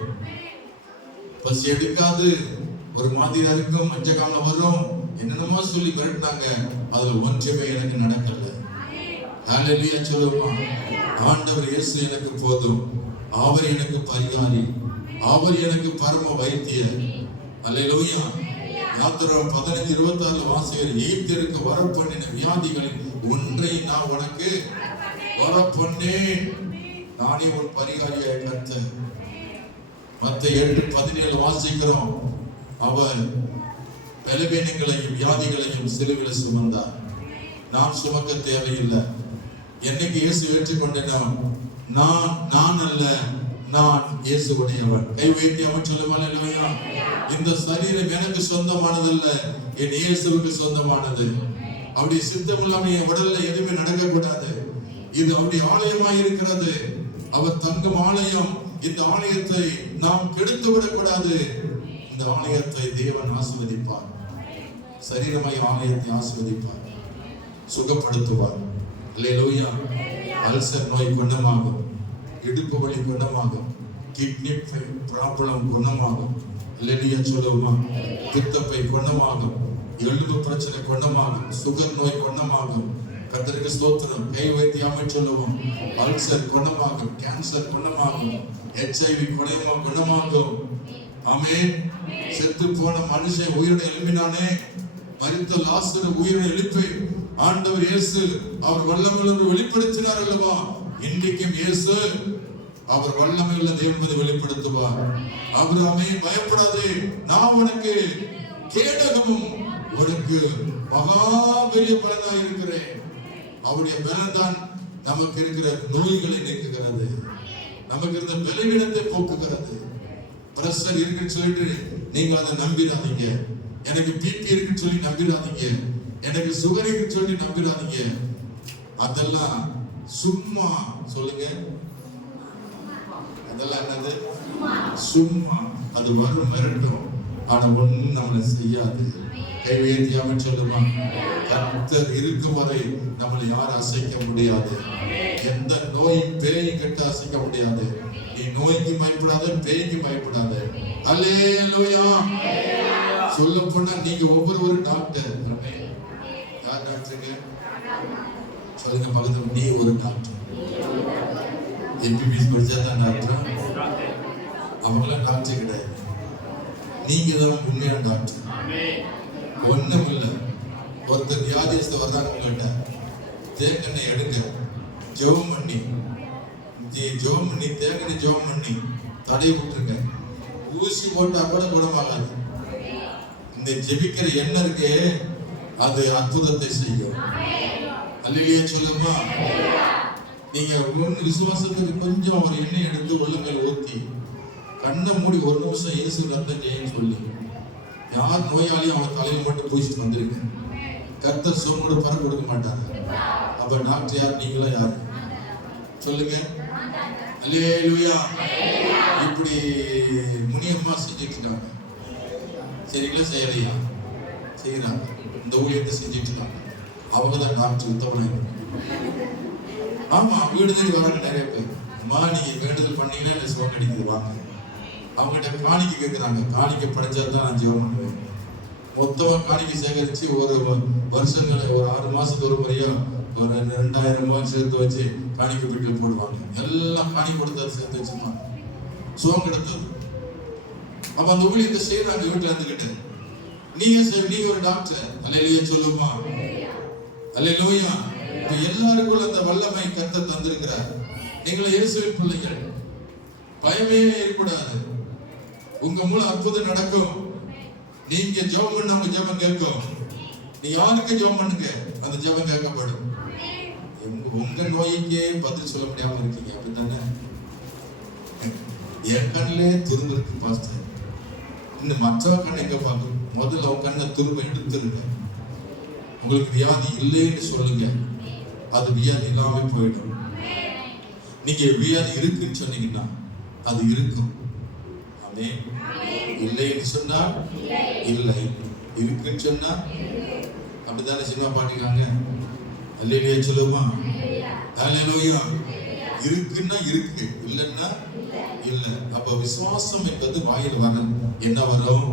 பசி எடுக்காது, ஒரு மாதிரியா இருக்கும், மஞ்சக்காமல வரும், என்னென்னமோ சொல்லி விரட்டினாங்க. அதுல ஒன்றுமே எனக்கு நடக்கல. ஹல்லேலூயா சொல்லுமா. ஆண்டவர் இயேசு எனக்கு போதும், அவர் எனக்கு பரிகாரி, அவர் எனக்கு பரம வைத்தியர். அல்லேலூயா. யாத்திராகமம் 15:26 வாசிக்கிற, எகிப்தியருக்கு வரப்பண்ணின வியாதிகளில் ஒன்றை நான் உனக்கு வரப்பண்ணேன், நானே உன் பரிகாரியாய் கர்த்தர். மத்தேயு 8:17 வாசிக்கிறோம், அவர் பலவீனங்களையும் வியாதிகளையும் சிலுவையில் சுமந்தார். நாம் சுமக்க தேவையில்லை. என்னைக்கு இயேசு ஏற்றுக்கொண்டேனோ நான் அல்ல, நான் இயேசுவுடையவன். கை வைத்தியவன் சொல்லுவாங்க. இந்த சரீரம் எனக்கு சொந்தமானதல்ல, என் இயேசுவுக்கு சொந்தமானது. அப்படி சித்தம் இல்லாம என் உடல்ல எதுவுமே நடக்கக்கூடாது. இது அவருடைய ஆலயமாய் இருக்கிறது, அவர் தங்கும் ஆலயம். இந்த ஆலயத்தை நாம் கெடுத்து விடக்கூடாது. இந்த ஆலயத்தை தேவன் ஆசீர்வதிப்பார். சரீரமாய் ஆலயத்தை ஆசீர்வதிப்பார், சுகப்படுத்துவார். அல்லேலூயா. அல்சர் நோய் குணமாகும், இடுப்பு வலி குணமாகும், கிட்னி ப்ராப்ளம் குணமாகும். அல்லேலூயா சொல்லுமா. பித்தப்பை குணமாகும், எலும்பு பிரச்சனை குணமாகும், சுகர் நோய் குணமாகும். கர்த்தருக்கு ஸ்தோத்திரம். கை வைத்து அமைச்சு சொல்லுவோம். அல்சர் குணமாகும், கேன்சர் குணமாகும், HIV குணமாகும். ஆமென். செத்து போன மனுஷன் உயிரோட எழுப்பினானே, மரித்த லாசரு உயிரோட எழுப்பி ஆண்டவர் இயேசு அவர் வல்லமையுள்ள வெளிப்படுத்தினார் அல்லவா. இன்றைக்கும் இயேசு அவர் வல்லமையுள்ள என்பதை வெளிப்படுத்துவார். ஆபிரகாமே பயப்படாதே, நான் உனக்கு கேடகமும் உனக்கு மகா பெரிய பலனாய் இருக்கிறேன். அவருடைய பலன் தான் நமக்கு இருக்கிற நோய்களை நீக்குகிறது, நமக்கு இருந்த பலவீனத்தை போக்குகிறது. பிரஷர் இருக்குன்னு சொல்லிட்டு நீங்க அதை நம்பிடாதீங்க. எனக்கு பிபி இருக்குன்னு சொல்லி நம்பிடாதீங்க. எனக்கு சுகர் இருக்குன்னு சொல்லி நம்பிடாதீங்க. அதெல்லாம் சும்மா. சொல்லுங்க, அதெல்லாம் என்னது? சும்மா. அது வரும், மிரட்டும், ஆனா ஒண்ணும் நம்மளை செய்யாது. கை உயர்த்தியாம சொல்லுமா. கர்த்தர் இருக்கும் வரை நம்மளை யாரும் அசைக்க முடியாது. எந்த நோயும் பேயும் கிட்ட அசைக்க முடியாது. நீ நோய்க்கு பயப்படாத, பேய்க்கு பயப்படாத. அல்லேலூயா. சொல்ல போனா நீங்க ஒவ்வொரு டாக்டர். யார் டாக்டருங்க? சொல்லுங்க பக்கத்துல. நீ ஒரு டாக்டர். MBBS படிச்சா தான் டாக்டர். அவங்களாம் டாக்டர் கிடையாது. நீங்க தான் உண்மையான டாக்டர். ஒண்ணும் இல்லை. ஒருத்தர் வியாதிஸ்த வர்றாங்க உங்கள்கிட்ட, தேங்கெண்ணெய் எடுங்க, ஜெபம் பண்ணி தேங்கெண்ணெய் ஜெபம் பண்ணி தடை விட்டுருங்க. ஊசி போட்டா கூட குணமாகாது. இந்த ஜெபிக்கிற எண்ணெய் இருக்கே, அது அற்புதத்தை செய்யும். அல்லேலூயா சொல்லுமா. நீங்க விசுவாசத்துக்கு கொஞ்சம் ஒரு எண்ணெய் எடுத்து உள்ளங்கள் ஊத்தி கண்ணை மூடி ஒரு நிமிஷம் இயேசு ரத்தம் ஜெயம் சொல்லி யார் நோயாளியும் அவன் தலையில மட்டும் பூசிட்டு வந்துருங்க. கர்த்தர் சொன்னோட பற கொடுக்க மாட்டாங்க. அப்ப டாக்டர் யார்? நீங்களா யாரு சொல்லுங்க. அல்லேலூயா. இப்படி முனியம்மா செஞ்சுட்டு இருக்காங்க. சரிங்களா? செய்யலையா? செய்யறாங்க. இந்த ஊழியத்தை செஞ்சுட்டு இருக்காங்க. அவங்க தான் டாக்டர் தவணை. ஆமா, வீடு தேடி வராங்க நிறைய பேர். அம்மா நீங்க வேண்டுதல் பண்ணீங்கன்னா என்ன சுகம் கிடைக்குது வாங்க. அவங்ககிட்ட காணிக்கை கேட்கிறாங்க. காணிக்கை படைச்சா தான் நான் ஜெபம் பண்ணுவேன். மொத்தமா காணிக்கை சேகரிச்சு ஒரு வருஷங்களை ஒரு 6 மாசத்துக்கு ஒரு முறையா ஒரு 2000 ரூபாய் சேர்த்து வச்சு காணிக்கை வீட்டில் போடுவாங்க. எல்லாம் காணிக்கை கொடுத்தா சேர்த்து வச்சுப்பாங்க. சுகம் கிடைத்தது. அப்ப அந்த ஊழியத்தை செய்யறாங்க வீட்டுல இருந்துகிட்டு. நீங்க ஒரு டாக்டர். அல்லேலூயா சொல்லுமா. அல்லேலூயா. இப்ப எல்லாருக்கும் அந்த வல்லமை கர்த்தர் தந்திருக்கிறார். நீங்களை இயேசுவின் பிள்ளைகள். பயமே இருக்கக்கூடாது. உங்க மூலம் அற்புதம் நடக்கும். நீங்க ஜெபம் பண்ண உங்க ஜெபம் கேட்கும். நீ யாருக்கு ஜெபம் பண்ணுங்க அந்த ஜெபம் கேட்கப்படும். உங்க நோய்க்கே பதில் சொல்ல முடியாம இருக்கீங்க அப்படித்தானே? என் கண்ணிலே துரும்பு இருக்கு பாஸ்டர். இன்னும் மற்றவ கண்ணை எங்க பார்க்கும்? முதல்ல உங்க கண்ணை துரும்ப எடுத்துருங்க. உங்களுக்கு வியாதி இல்லைன்னு சொல்லுங்க. அது வியாதி இல்லாம போயிடும். நீங்க வியாதி இருக்குன்னு சொன்னீங்கன்னா அது இருக்கும். ஆமே. இல்லைன்னு சொன்னா இல்லை, இருக்குன்னு சொன்னா அப்படித்தானே சினிமா பாட்டுக்காங்க. அல்லேலூயா சொல்லுமா. அல்லேலூயா. இருக்குன்னா இருக்கு, இல்லைன்னா இல்லை. அப்ப விசுவாசம் என்பது வாயில் வர என்ன வரும்?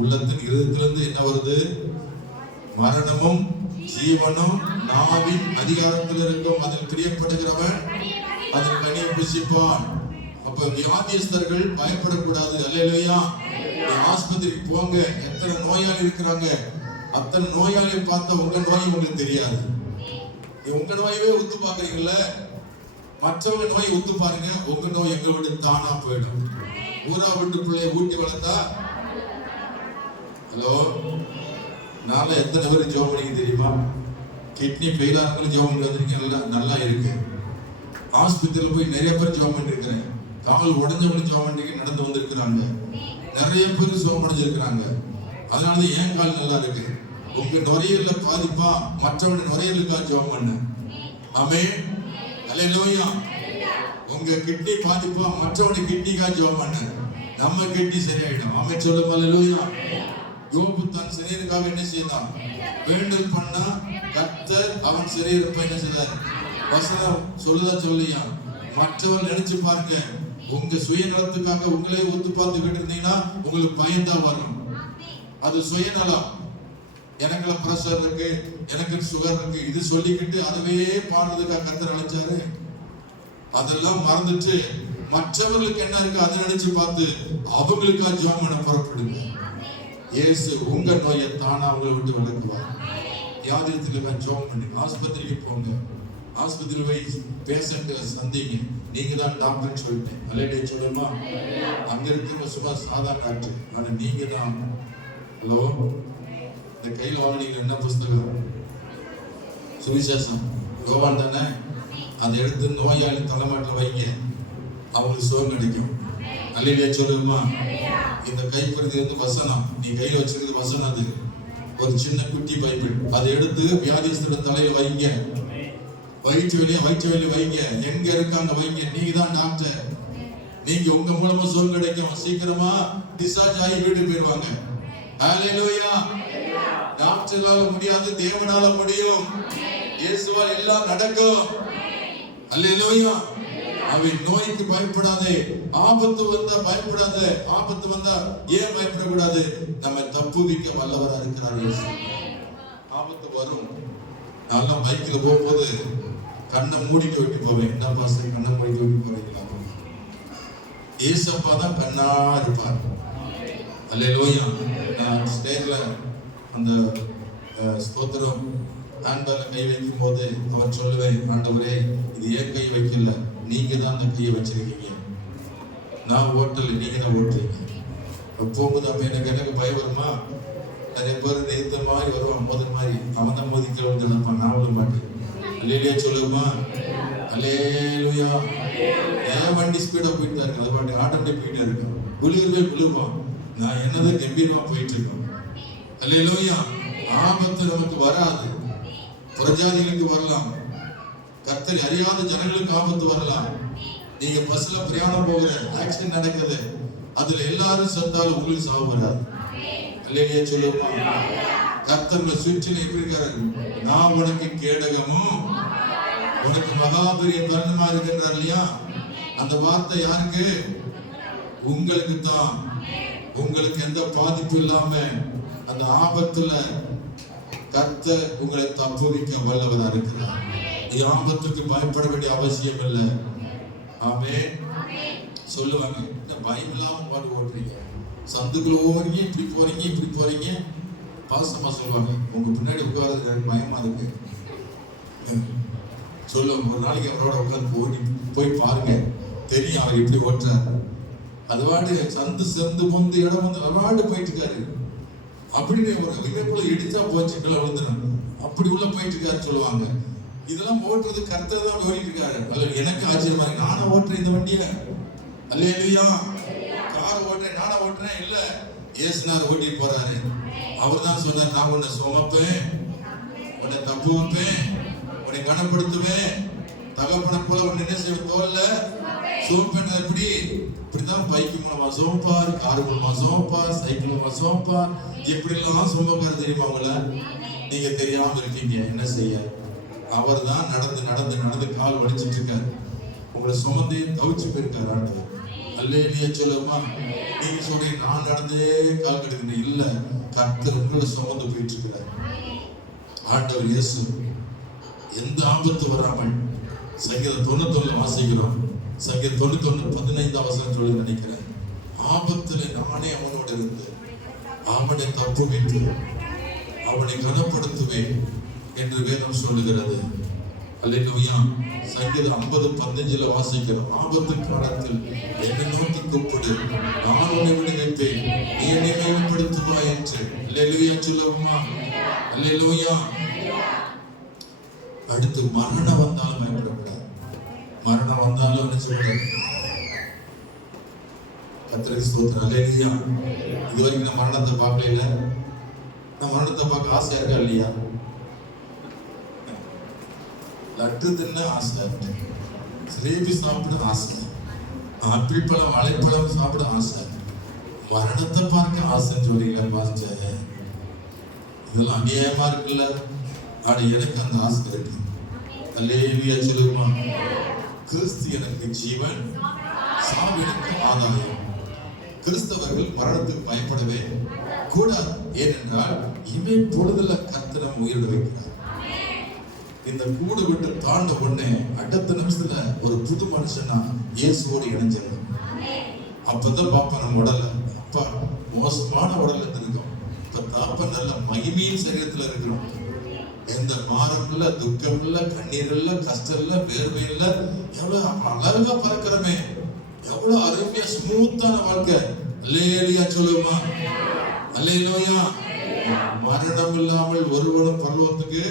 உள்ளத்தின் இருதயத்திலிருந்து என்ன வருது? மரணமும் ஜீவனும் நாவின் அதிகாரத்தில் இருக்கும். அதில் பிரியப்படுகிறவன் அதில் கனியை புசிப்பான். அப்ப வியாதியஸ்தர்கள் பயப்படக்கூடாது. அல்லேலூயா. ஆஸ்பத்திரிக்கு போங்க. எத்தனை நோயாளி இருக்கிறாங்க. அத்தனை நோயாளியை பார்த்தா உங்க நோய் உங்களுக்கு தெரியாது. உங்க நோயவே உத்து பாக்குறீங்கல்ல, மற்றவங்க நோயை உத்து பாருங்க. உங்க நோய் எங்க விட்டு தானா போயிடும். ஊரா விட்டு பிள்ளைய ஊட்டி வளர்த்தா. ஹலோ, நாள எத்தனை பேர் ஜோம் பண்ணிக்க தெரியுமா? கிட்னி ஃபெயில் ஆகிறவங்களும் ஜோம் பண்ணி வந்திருக்கீங்க. நல்லா இருக்கு. ஆஸ்பத்திரியில் போய் நிறைய பேர் ஜோம் பண்ணிருக்கிறேன். கால் உடஞ்சவங்களும் ஜோம் பண்ணி நடந்து வந்திருக்கிறாங்க. நிறைய பேர் ஜோம் அடைஞ்சிருக்கிறாங்க. அதனாலதான் ஏன் கால் நல்லா இருக்கு. உங்க நுரையீரல பாதிப்பா மற்றவங்க நுரையீரலுக்காக ஜெபம் பண்ணு. ஆமென். அல்லேலூயா. உங்க கிட்னி பாதிப்பா மற்றவங்க கிட்னிக்காக ஜெபம் பண்ணு. நம்ம கிட்னி சரியாயிடும். ஆமென் சொல்லுங்க. அல்லேலூயா. யோபு தன் சரீரத்துக்காக என்ன செய்தான்? வேண்டல் பண்ணா கர்த்தர் அவன் சரீரத்தை என்ன செய்தார்? வசனம் சொல்லுதா சொல்லியா? மற்றவர் நினைச்சு பாருங்க. உங்க சுயநலத்துக்காக உங்களே ஒத்து பார்த்து விட்டு இருந்தீங்கன்னா உங்களுக்கு பயன்தான் வரும். அது சுயநலம். எனக்கு பிரஷர் இருக்கு, எனக்கு சுகர் இருக்கு, இது சொல்லிக்கிட்டு அதுவே பாடுறதுக்காக கர்த்தர் நினைச்சாரு. அதெல்லாம் மறந்துட்டு மற்றவர்களுக்கு என்ன இருக்கு அதை நினைச்சு பார்த்து அவங்களுக்காக ஜெபம் பண்ண புறப்படுங்க. இயேசு உங்க நோயை தானா அவங்களை விட்டு விளக்குவார். வியாதியத்துக்கு ஜெபம் பண்ணுங்க. ஆஸ்பத்திரிக்கு போங்க. ஆஸ்பத்திரியில் போய் பேஷண்ட் சந்திங்க. நீங்க தான் டாக்டர்னு சொல்லிட்டேன். அல்லேலூயா சொல்லுமா. அங்க இருக்கிற சும்மா சாதாரண டாக்டர், ஆனா நீங்க தான். ஹலோ, இந்த கையில் வாங்கினீங்க என்ன புஸ்தகம்? சுவிசேஷம். யோவான் தானே? அதை எடுத்து நோயாளி தலைமாட்டில் வைங்க. அவங்களுக்கு சுகம் கிடைக்கும். அல்லேலூயா சொல்லுமா. இந்த கைப்பிரதி வந்து வசனம். நீ கையில வச்சிருக்கிறது வசனம். அது ஒரு சின்ன குட்டி பைபிள். அதை எடுத்து வியாதிஸ்தோட தலையில வைங்க. வயிற்று வெளியே வைங்க. எங்க இருக்காங்க வைங்க. நீங்க தான் டாக்டர். நீங்க உங்க மூலமா சுகம் கிடைக்கும். சீக்கிரமா டிஸ்சார்ஜ் ஆகி வீட்டுக்கு போயிடுவாங்க. அல்லேலூயா. டாக்டரால முடியாது, தேவனால முடியும். இயேசுவால் எல்லாம் நடக்கும். அல்லேலூயா. அவன் நோய்க்கு பயப்படாதே. ஆபத்து வந்தா பயப்படாத. ஆபத்து வந்தா ஏன் பயப்படக்கூடாது? நம்ம தப்புவிக்க வல்லவரா இருக்கிறார் இயேசு. ஆபத்து வரும். நான் பைக்கில் போகும்போது கண்ணை மூடிட்டு விட்டு போவேன். என்ன பாஸ்டர் கண்ணை மூடிட்டு விட்டு போறீங்களா? ஏசப்பா தான் கண்ணா இருப்பார். அல்லேலூயா. நான் ஸ்டேஜ்ல அந்த ஸ்தோத்திரம் ஆண்டவரை கை வைக்கும் போது அவர் சொல்லுவேன், ஆண்டவரே இது ஏன் கை வைக்கல, நீங்க தான் அந்த கையை வச்சிருக்கீங்க. நான் ஓட்டல, நீங்க தான் ஓட்டுறீங்க. போகும்போது அப்ப எனக்கு பயம் வருமா? நிறைய பேர் நேர்த்த மாதிரி வருவான், மோதல் மாதிரி. அவன் தான் மோதிக்கிறவங்க நினைப்பான். நான் விட மாட்டேன். அல்லேலூயா சொல்லுமா. அல்லேலூயா. ஏன் வண்டி ஸ்பீடா போயிட்டு இருக்கு, அது பாட்டு ஆட்டோமேட்டிக் போயிட்டே இருக்கும். விழுவான். நான் என்னது கம்பீரமா போயிட்டு இருக்கோம். அல்லேலூயா. ஆபத்து நமக்கு வராது. புறஜாதிகளுக்கு வரலாம், கர்த்தரை அறியாத ஜனங்களுக்கு ஆபத்து வரலாம். நீங்க பஸ்ல பிரயாணம் போகிற ஆக்சிடென்ட் நடக்குது, அதுல எல்லாரும் செத்தாலும் உங்களுக்கு சாவு வராது. அல்லேலூயா சொல்லுமா. கர்த்தர் சுவிட்சில் எப்படி இருக்காரு, நான் உனக்கு கேடகமும் உனக்கு மகாபெரிய பலனுமா இருக்கின்றார் இல்லையா. அந்த வார்த்தை யாருக்கு? உங்களுக்கு தான். உங்களுக்கு எந்த பாதிப்பு இல்லாம அந்த ஆபத்துல கர்த்தர் உங்களை தப்புவிக்க வல்லவரா இருக்கிறார். ஆபத்துக்கு பயப்பட வேண்டிய அவசியம் இல்லை. ஆமென். சொல்லுவாங்க, இந்த பயம் இல்லாம பாட்டு ஓட்டுறீங்க, சந்துக்குள்ள ஓடுறீங்க, இப்படி போறீங்க. பாசமா சொல்லுவாங்க, உங்க பின்னாடி உட்கார்றது எனக்கு பயமா இருக்கு சொல்லுவாங்க. ஒரு நாளைக்கு அவரோட உட்கார்ந்து போய் பாருங்க, தெரியும் அவர் எப்படி ஓட்டுறாரு. அதுவாடு சந்து செந்து பொந்து இடம் வந்து நல்லாண்டு போயிட்டு இருக்காரு. அப்படின்னு ஒரு விதைக்குள்ள இடிச்சா போச்சுக்களை விழுந்துடும், அப்படி உள்ள போயிட்டு இருக்காரு சொல்லுவாங்க. இதெல்லாம் ஓட்டுறது கர்த்தர் தான் ஓடிட்டு இருக்காரு. அல்ல, எனக்கு ஆச்சரியமா இருக்கு, நானும் ஓட்டுறேன் இந்த வண்டிய. அல்லேலூயா. கார் ஓட்டுறேன், நானும் ஓட்டுறேன் இல்ல, இயேசுநாதர் ஓட்டிட்டு போறாரு. அவர் தான் சொன்னார், நான் உன்னை சுமப்பேன், உன்னை தப்பு வைப்பேன், உன்னை கனப்படுத்துவேன், தகப்பனை போல உன்னை என்ன செய்வேன், தோல்ல சுமப்பேன். எப்படி? இப்படிதான் பைக்கு மூலமா சுமப்பார், காரு மூலமா சுமப்பார், சைக்கிள் மூலமா சுமப்பார். எப்படிலாம் சுமப்பார் தெரியுமா உங்களை? நீங்க தெரியாம இருக்கீங்க, என்ன செய்ய? அவர் தான் நடந்து நடந்து நடந்து கால் வலிச்சிட்டு இருக்காரு, உங்களை சுமந்தே தவிச்சு போயிருக்காரு ஆண்டவர். அல்லேலூயா சொல்லுமா. நீங்க சொல்றீங்க, நான் நடந்தே கால் கெடுக்கிறேன். இல்ல, கர்த்தர் உங்களை சுமந்து போயிட்டு இருக்கிறார். ஆண்டவர் இயேசு எந்த ஆபத்து வராமல், சங்கீதம் 91 வாசிக்கிறோம். சங்கீதம் 91:15 சொல்ல நினைக்கிறேன். ஆபத்துல நானே அவனோடு இருந்து அவனை தப்புவித்து அவனை கனப்படுத்துவேன் என்று வேதம் சொல்லுகிறது. அல்லேலூயா. சங்கீதம் 50:15 வாசிக்கிறோம். ஆபத்து காலத்தில் என்னை நோக்கி கூப்பிடு, நான் உன்னை விடுவிப்பேன், நீ என்னை மேம்படுத்துவாய் என்று. அல்லேலூயா சொல்லுவோமா. அல்லேலூயா. அடுத்து மரணம் வந்தாலும் பயப்படக்கூடாது. மரணம் வந்தாலும் என்ன சொல்றாரு? கர்த்தருக்கு ஸ்தோத்திரம். அல்லேலூயா. இதுவரைக்கும் நான் மரணத்தை பார்க்கல. நான் மரணத்தை பார்க்க ஆசையா இருக்கா இல்லையா? லட்டு தின்ன ஆசை, ஜிலேபி சாப்பிட ஆசை, ஆப்பிள் பழம் வாழைப்பழம் சாப்பிட ஆசை, மரணத்தை பார்க்க ஆசைன்னு சொல்றீங்களா பாஸ்டர்? இதெல்லாம் அநியாயமா இருக்குல்ல. ஆனா எனக்கு அந்த ஆசை இருக்கு. அல்லேலூயா சொல்லுமா. கிறிஸ்து எனக்கு ஜீவன், சாவு எனக்கு ஆதாயம். கிறிஸ்தவர்கள் மரணத்துக்கு பயப்படவே கூடாது. ஏனென்றால் இவன் பொழுதுல கர்த்தர் நம்ம உயிரிட வைக்கிறார். இந்த கூடு விட்டு தாண்ட உடனே அடுத்த நிமிஷத்துல ஒரு புது மனுஷனா இயேசுவோடு இணைஞ்சிடும். அப்பதான் பாப்பா நம்ம உடல்ல, அப்பா மோசமான உடல்ல இருக்கோம், இப்ப தாப்ப நல்ல மகிமையின் சரீரத்துல இருக்கிறோம். எந்த மாறம் இல்ல, துக்கம் இல்ல, கண்ணீர் இல்ல, கஷ்டம் இல்ல, வேர்வை இல்ல. எவ்வளவு அழகா பறக்கிறமே, எவ்வளவு அருமையா ஸ்மூத்தான வாழ்க்கை. அல்லேலூயா சொல்லுமா. அல்லேலூயா. மரணம் இல்லாமல் ஒருவனும் பரலோகத்துக்கு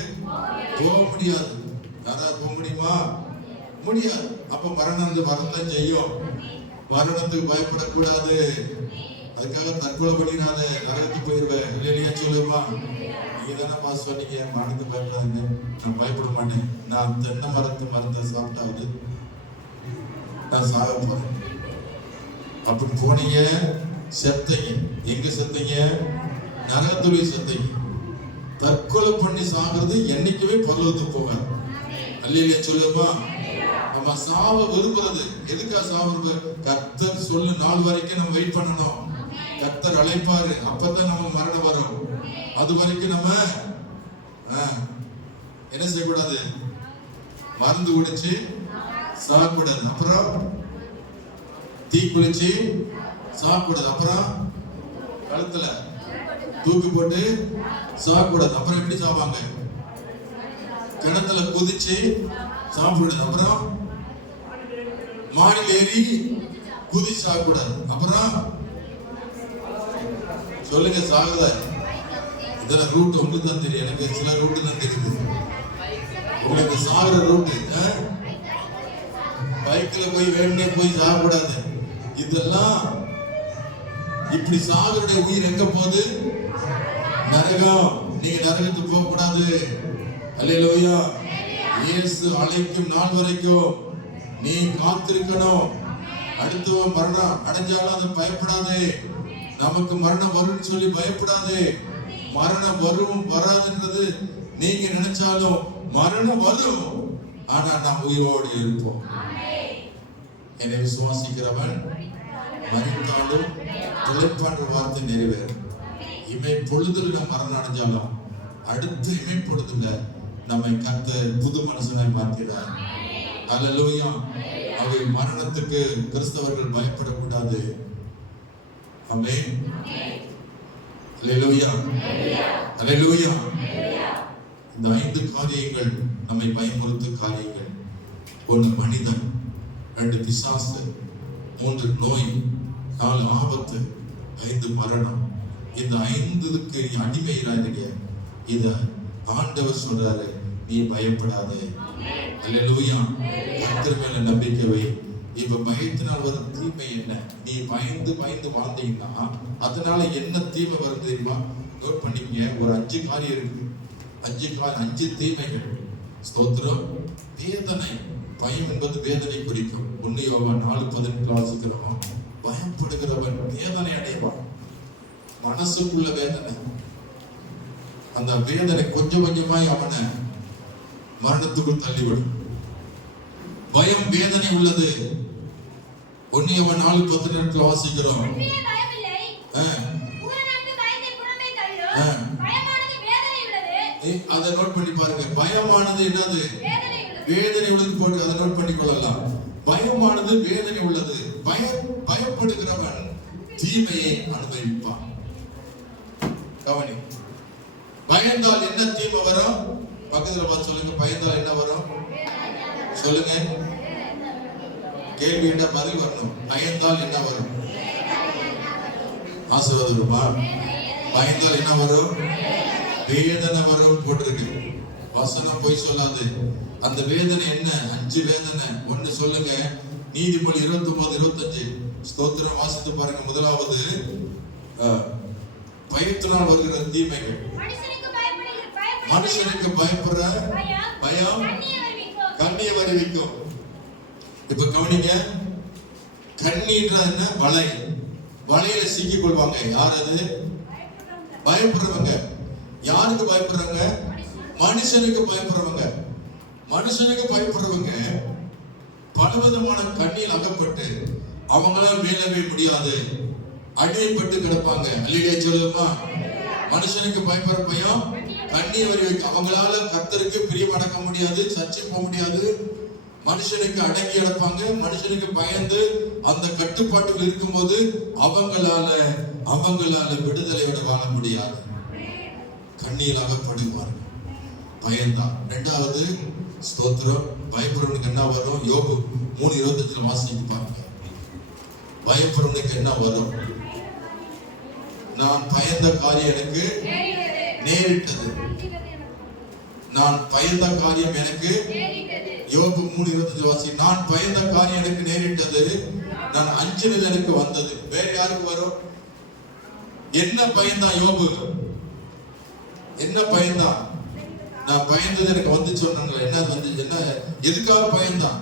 போக முடியாது. யாராவது போக முடியுமா? முடியாது. அப்ப மரணம் வரத்தான் செய்யும். மரணத்துக்கு பயப்படக்கூடாது. அதுக்காக தற்கொலை பண்ணிடாத, நரகத்துக்கு போயிருவேன். இல்லையா சொல்லுமா. நீங்க தானே பாஸ் சொன்னீங்க மரணத்துக்கு பயப்படாதுங்க. நான் பயப்பட மாட்டேன். நான் தென்னை மரத்தை சாப்பிட்டாவது நான் சாக போறேன். அப்படி போனீங்க, செத்தீங்க. எங்க செத்தீங்க? நரகத்துடைய செத்தீங்க. தற்கொலை பண்ணி சாகிறது என்னைக்குமே பரலோகத்துக்கு போகாது. அல்லேலூயா சொல்லுமா. நம்ம சாவ விரும்புறது எதுக்கா சாவு? கர்த்தர் சொல்லு நாள் வரைக்கும் நம்ம வெயிட் பண்ணணும். கர்த்தர் அழைப்பாரு, அப்பதான் நம்ம மரணம் வரும். அது வரைக்கும் நம்ம என்ன செய்யக்கூடாது? மருந்து குடிச்சு சாகக்கூடாது. அப்புறம் தீ குளிச்சு சாகக்கூடாது. அப்புறம் கழுத்துல தூக்கி போட்டு சாகக்கூடாது. அப்புறம் எப்படி சாவாங்க? கிணத்துல குதிச்சு சாப்பிடுறது. அப்புறம் மாடியில் ஏறி குதிச்சு சாகக்கூடாது. அப்புறம் சொல்லுங்க சாகுத. இதெல்லாம் ரூட் உங்களுக்கு தான் தெரியும், எனக்கு சில ரூட்டு தான் தெரியுது. உங்களுக்கு சாகுற ரூட் பைக்ல போய் வேணுனே போய் சாகக்கூடாது. இதெல்லாம் இப்படி சாகுற உயிர் எங்க போகுது? நரகம். நீங்க நரகத்துக்கு போக கூடாது. அல்லேலூயா. இயேசு அழைக்கும் நாள் வரைக்கும் நீ காத்திருக்கணும். அடுத்தவன் மரணம் அடைஞ்சாலும் அதை பயப்படாதே. நமக்கு மரணம் வரும்னு சொல்லி பயப்படாதே. மரணம் வரும் வராதுன்றது நீங்க நினைச்சாலும் மரணம் வரும். ஆனா நாம் உயிரோடு இருப்போம். என்னை விசுவாசிக்கிறவன் மரித்தாலும் பிழைப்பான்ற வார்த்தை நிறைவேறும். இமை பொழுதுல மரணம் அடைஞ்சாலும் அடுத்த இமை பொழுதுல நம்மை கர்த்தர் புது மனுஷனாய் மாற்றினார். அல்லேலூயா. அவை மரணத்துக்கு கிறிஸ்தவர்கள் பயப்படக்கூடாது. ஆமென். அல்லேலூயா. அல்லேலூயா. இந்த 5 காரியங்கள் நம்மை பயமுறுத்தும் காரியங்கள். 1 மனிதன், 2 பிசாசு, 3 நோய், 4 ஆபத்து, 5 மரணம். இந்த 5க்கு நீ அடிமையிடாதீங்க. இத ஆண்டவர் சொல்றாரு, நீ பயப்படாதே. அல்லேலூயா. கர்த்தர் மேல நம்பிக்கை வை. இப்ப பயத்தினால் வரும் தீமை என்ன? நீ பயந்து பயந்து வாழ்ந்தீங்கன்னா அதனால என்ன தீமை வரும் தெரியுமா? நோட் பண்ணிக்கங்க. ஒரு 5 காரியம் இருக்கு. 5 தீமைகள். ஸ்தோத்திரம். வேதனை. பயம் என்பது வேதனை குறிக்கும். 1 யோவான் 4:18 வாசிக்கிறோம். பயப்படுகிறவன் வேதனை அடைவான். மனசுக்குள்ள வேதனை. அந்த வேதனை கொஞ்சம் கொஞ்சமாய் அவனை மரணத்துக்குள் தள்ளிவிடும். பயம் வேதனை உள்ளது. 1 யோவான் 4:18 வாசிக்கிறோம். அதை நோட் பண்ணி பாருங்க. பயமானது என்னது? வேதனை உள்ளது. போட்டு அதை நோட் பண்ணி கொள்ளலாம். பயமானது வேதனை உள்ளது. பயப்படுகிறவன் தீமையை அனுபவிப்பான். கவனி. பயந்தால் என்ன தீமை வரும்? பக்கத்துல பார்த்து சொல்லுங்க. பயந்தால் என்ன வரும்? சொல்லுங்க. கேள்வி என்ன பதில் வரணும். பயந்தால் என்ன வரும்? ஆசீர்வாதமா? பயந்தால் என்ன வரும்? வேதனை வரும் போட்டிருக்கு. வசனம் போய் சொல்லாது. அந்த வேதனை என்ன? 5 வேதனை. 1 சொல்லுங்க. நீதிமொழி 29:25 ஸ்தோத்திரம் வாசித்து பாருங்க. முதலாவது பயத்தினால் வருகிற தீமைகள். மனுஷனுக்கு பயப்படுற பயம் கண்ணியை வருவிக்கும். இப்ப கவனிங்க. கண்ணின்ற என்ன? வலை. வலையில சிக்கிக் கொள்வாங்க. யார் அது? பயப்படுறவங்க. யாருக்கு பயப்படுறாங்க? மனுஷனுக்கு பயப்படுறவங்க. மனுஷனுக்கு பயப்படுறவங்க பலவிதமான கண்ணியில் அகப்பட்டு அவங்களால் மேலவே முடியாது, அடிமைப்பட்டு கிடப்பாங்க. அல்லேலூயா சொல்லுமா? மனுஷனுக்கு பயப்படுற பயம் கண்ணியை வரி வைக்க. அவங்களால கர்த்தருக்கு பிரியமடக்க முடியாது, சர்ச்சை போக முடியாது. மனுஷனுக்கு அடங்கி கிடப்பாங்க. மனுஷனுக்கு பயந்து அந்த கட்டுப்பாட்டுகள் இருக்கும்போது அவங்களால விடுதலையோட வாழ முடியாது. கண்ணியில் அகப்படுவார்கள். பயந்தான். 2வது ஸ்தோத்திரம். பயப்படுறவனுக்கு என்ன வரும்? யோபு 3:25 வாசித்து பாருங்க. பயப்படுறவனுக்கு என்ன வரும்? நான் பயந்த காரியம் எனக்கு நேரிட்டது. நான் பயந்த காரியம் எனக்கு. யோபு 3:25 வாசி. நான் பயந்த காரியம் எனக்கு நேரிட்டது, நான் அஞ்சினது எனக்கு வந்தது. வேற யாருக்கு வரும்? என்ன பயந்தான் யோபு? என்ன பயந்தான்? நான் பயந்தது எனக்கு வந்து சொன்னாங்களே. என்ன வந்து? என்ன எதுக்காக பயந்தான்?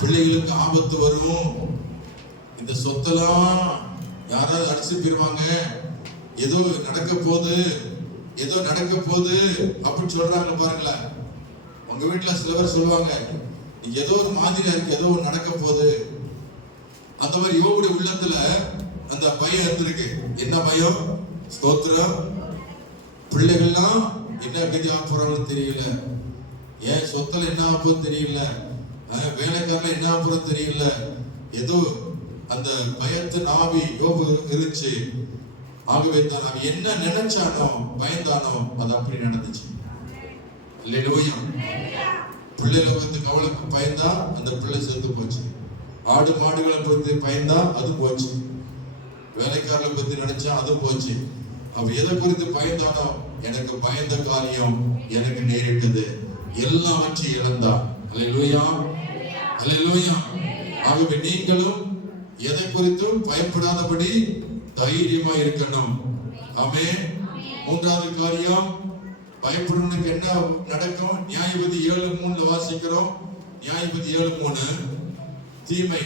பிள்ளைகளுக்கு ஆபத்து வரும், இந்த சொத்தெல்லாம் யாராவது அடிச்சு போயிருவாங்க, ஏதோ நடக்க போகுது அப்படின்னு சொல்றாங்க பாருங்களேன். உங்க வீட்டுல சில பேர் சொல்லுவாங்க, ஏதோ ஒரு மாதிரியா இருக்கு, ஏதோ ஒரு நடக்க போகுது. அந்த மாதிரி யோபுடைய உள்ளத்துல அந்த பயம் இருந்திருக்கு. என்ன பயம்? ஸ்தோத்திரம். பிள்ளைகள்லாம் என்ன கதி ஆக போறாங்கன்னு தெரியல, ஏன் சொத்துல என்ன ஆக போகுது தெரியல, வேலைக்காரல என்ன ஆக போறது தெரியல. ஏதோ அந்த பயத்தின் ஆவி யோபு இருந்துச்சு. ஆகவே தான் அவன் என்ன நினைச்சானோ பயந்தானோ அது அப்படி நடந்துச்சு. அல்லேலூயா. பிள்ளைகளை பத்தி கவலைக்கு பயந்தா அந்த பிள்ளை செத்து போச்சு. ஆடு மாடுகளை பத்தி பயந்தா அது போச்சு. வேலைக்காரர்களை பத்தி நினைச்சா அது போச்சு. அவ எதை குறித்து பயந்தானோ, எனக்கு பயந்த காரியம் எனக்கு நேரிட்டது, எல்லாவற்றையும் இழந்தான். அல்லேலூயா, அல்லேலூயா. ஆகவே நீங்களும் எதை குறித்தும் பயப்படாதபடி தைரியமா இருக்கணும். ஆமென். மூன்றாவது காரியம், பயப்படணும்னு என்ன நடக்கும்? நியாயாதிபதி 7:3 வாசிக்கிறோம். நியாயாதிபதி 7:3, தீமை,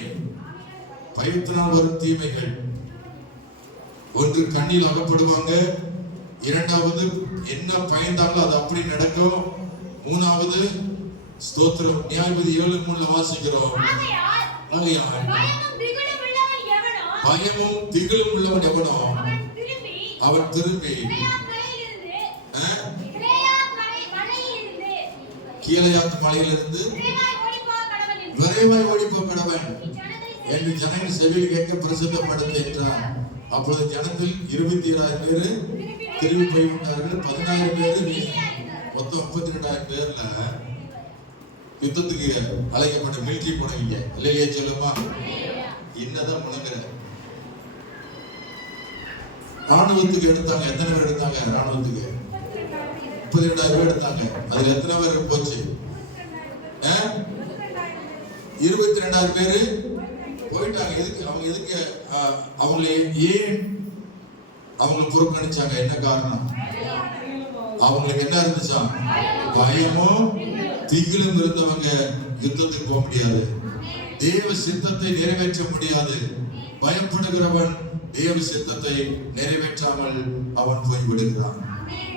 பயத்தினால் வரும் தீமைகள். ஒன்று, கண்ணில் அகப்படுவாங்க. இரண்டாவது, என்ன பயந்தாங்களோ அது அப்படி நடக்கும். மூணாவது, ஸ்தோத்திரம், நியாயாதிபதி 7:3 வாசிக்கிறோம். பயமும் திகிலும் உள்ளவன் எவனோ அவன் திரும்பி கீழையாத்து மலையிலிருந்து விரைவாய் ஓடிப்போ கடவன் என்று ஜனங்கள் செவியில் கேட்க பிரசித்தப்படுத்த என்றார். அப்பொழுது ஜனத்தில் 27,000 பேர் திரும்பி போய்விட்டார்கள். 14,000 பேர், மொத்தம் 32,000 பேர்ல யுத்தத்துக்கு அழைக்கப்பட்ட மிலிட்டரி போனவங்க. இல்லையே சொல்லுமா? என்னதான் முன்னங்கிற ராணுவத்துக்கு எடுத்தாங்க. எத்தனை பேர் எடுத்தாங்க? ராணுவத்துக்கு 32,000 பேர் எடுத்தாங்க. அதுல எத்தனை பேர் போச்சு? 22,000 பேரு போயிட்டாங்க. எதுக்கு அவங்களை ஏன் அவங்களை புறக்கணிச்சாங்க? என்ன காரணம்? அவங்களுக்கு என்ன இருந்துச்சா? பயமும் திகிலும் இருந்தவங்க யுத்தத்துக்கு போக முடியாது. தேவ சித்தத்தை நிறைவேற்ற முடியாது. பயப்படுகிறவன் தேவ சித்தத்தை நிறைவேற்றாமல் அவன் போய் விடுகிறான்.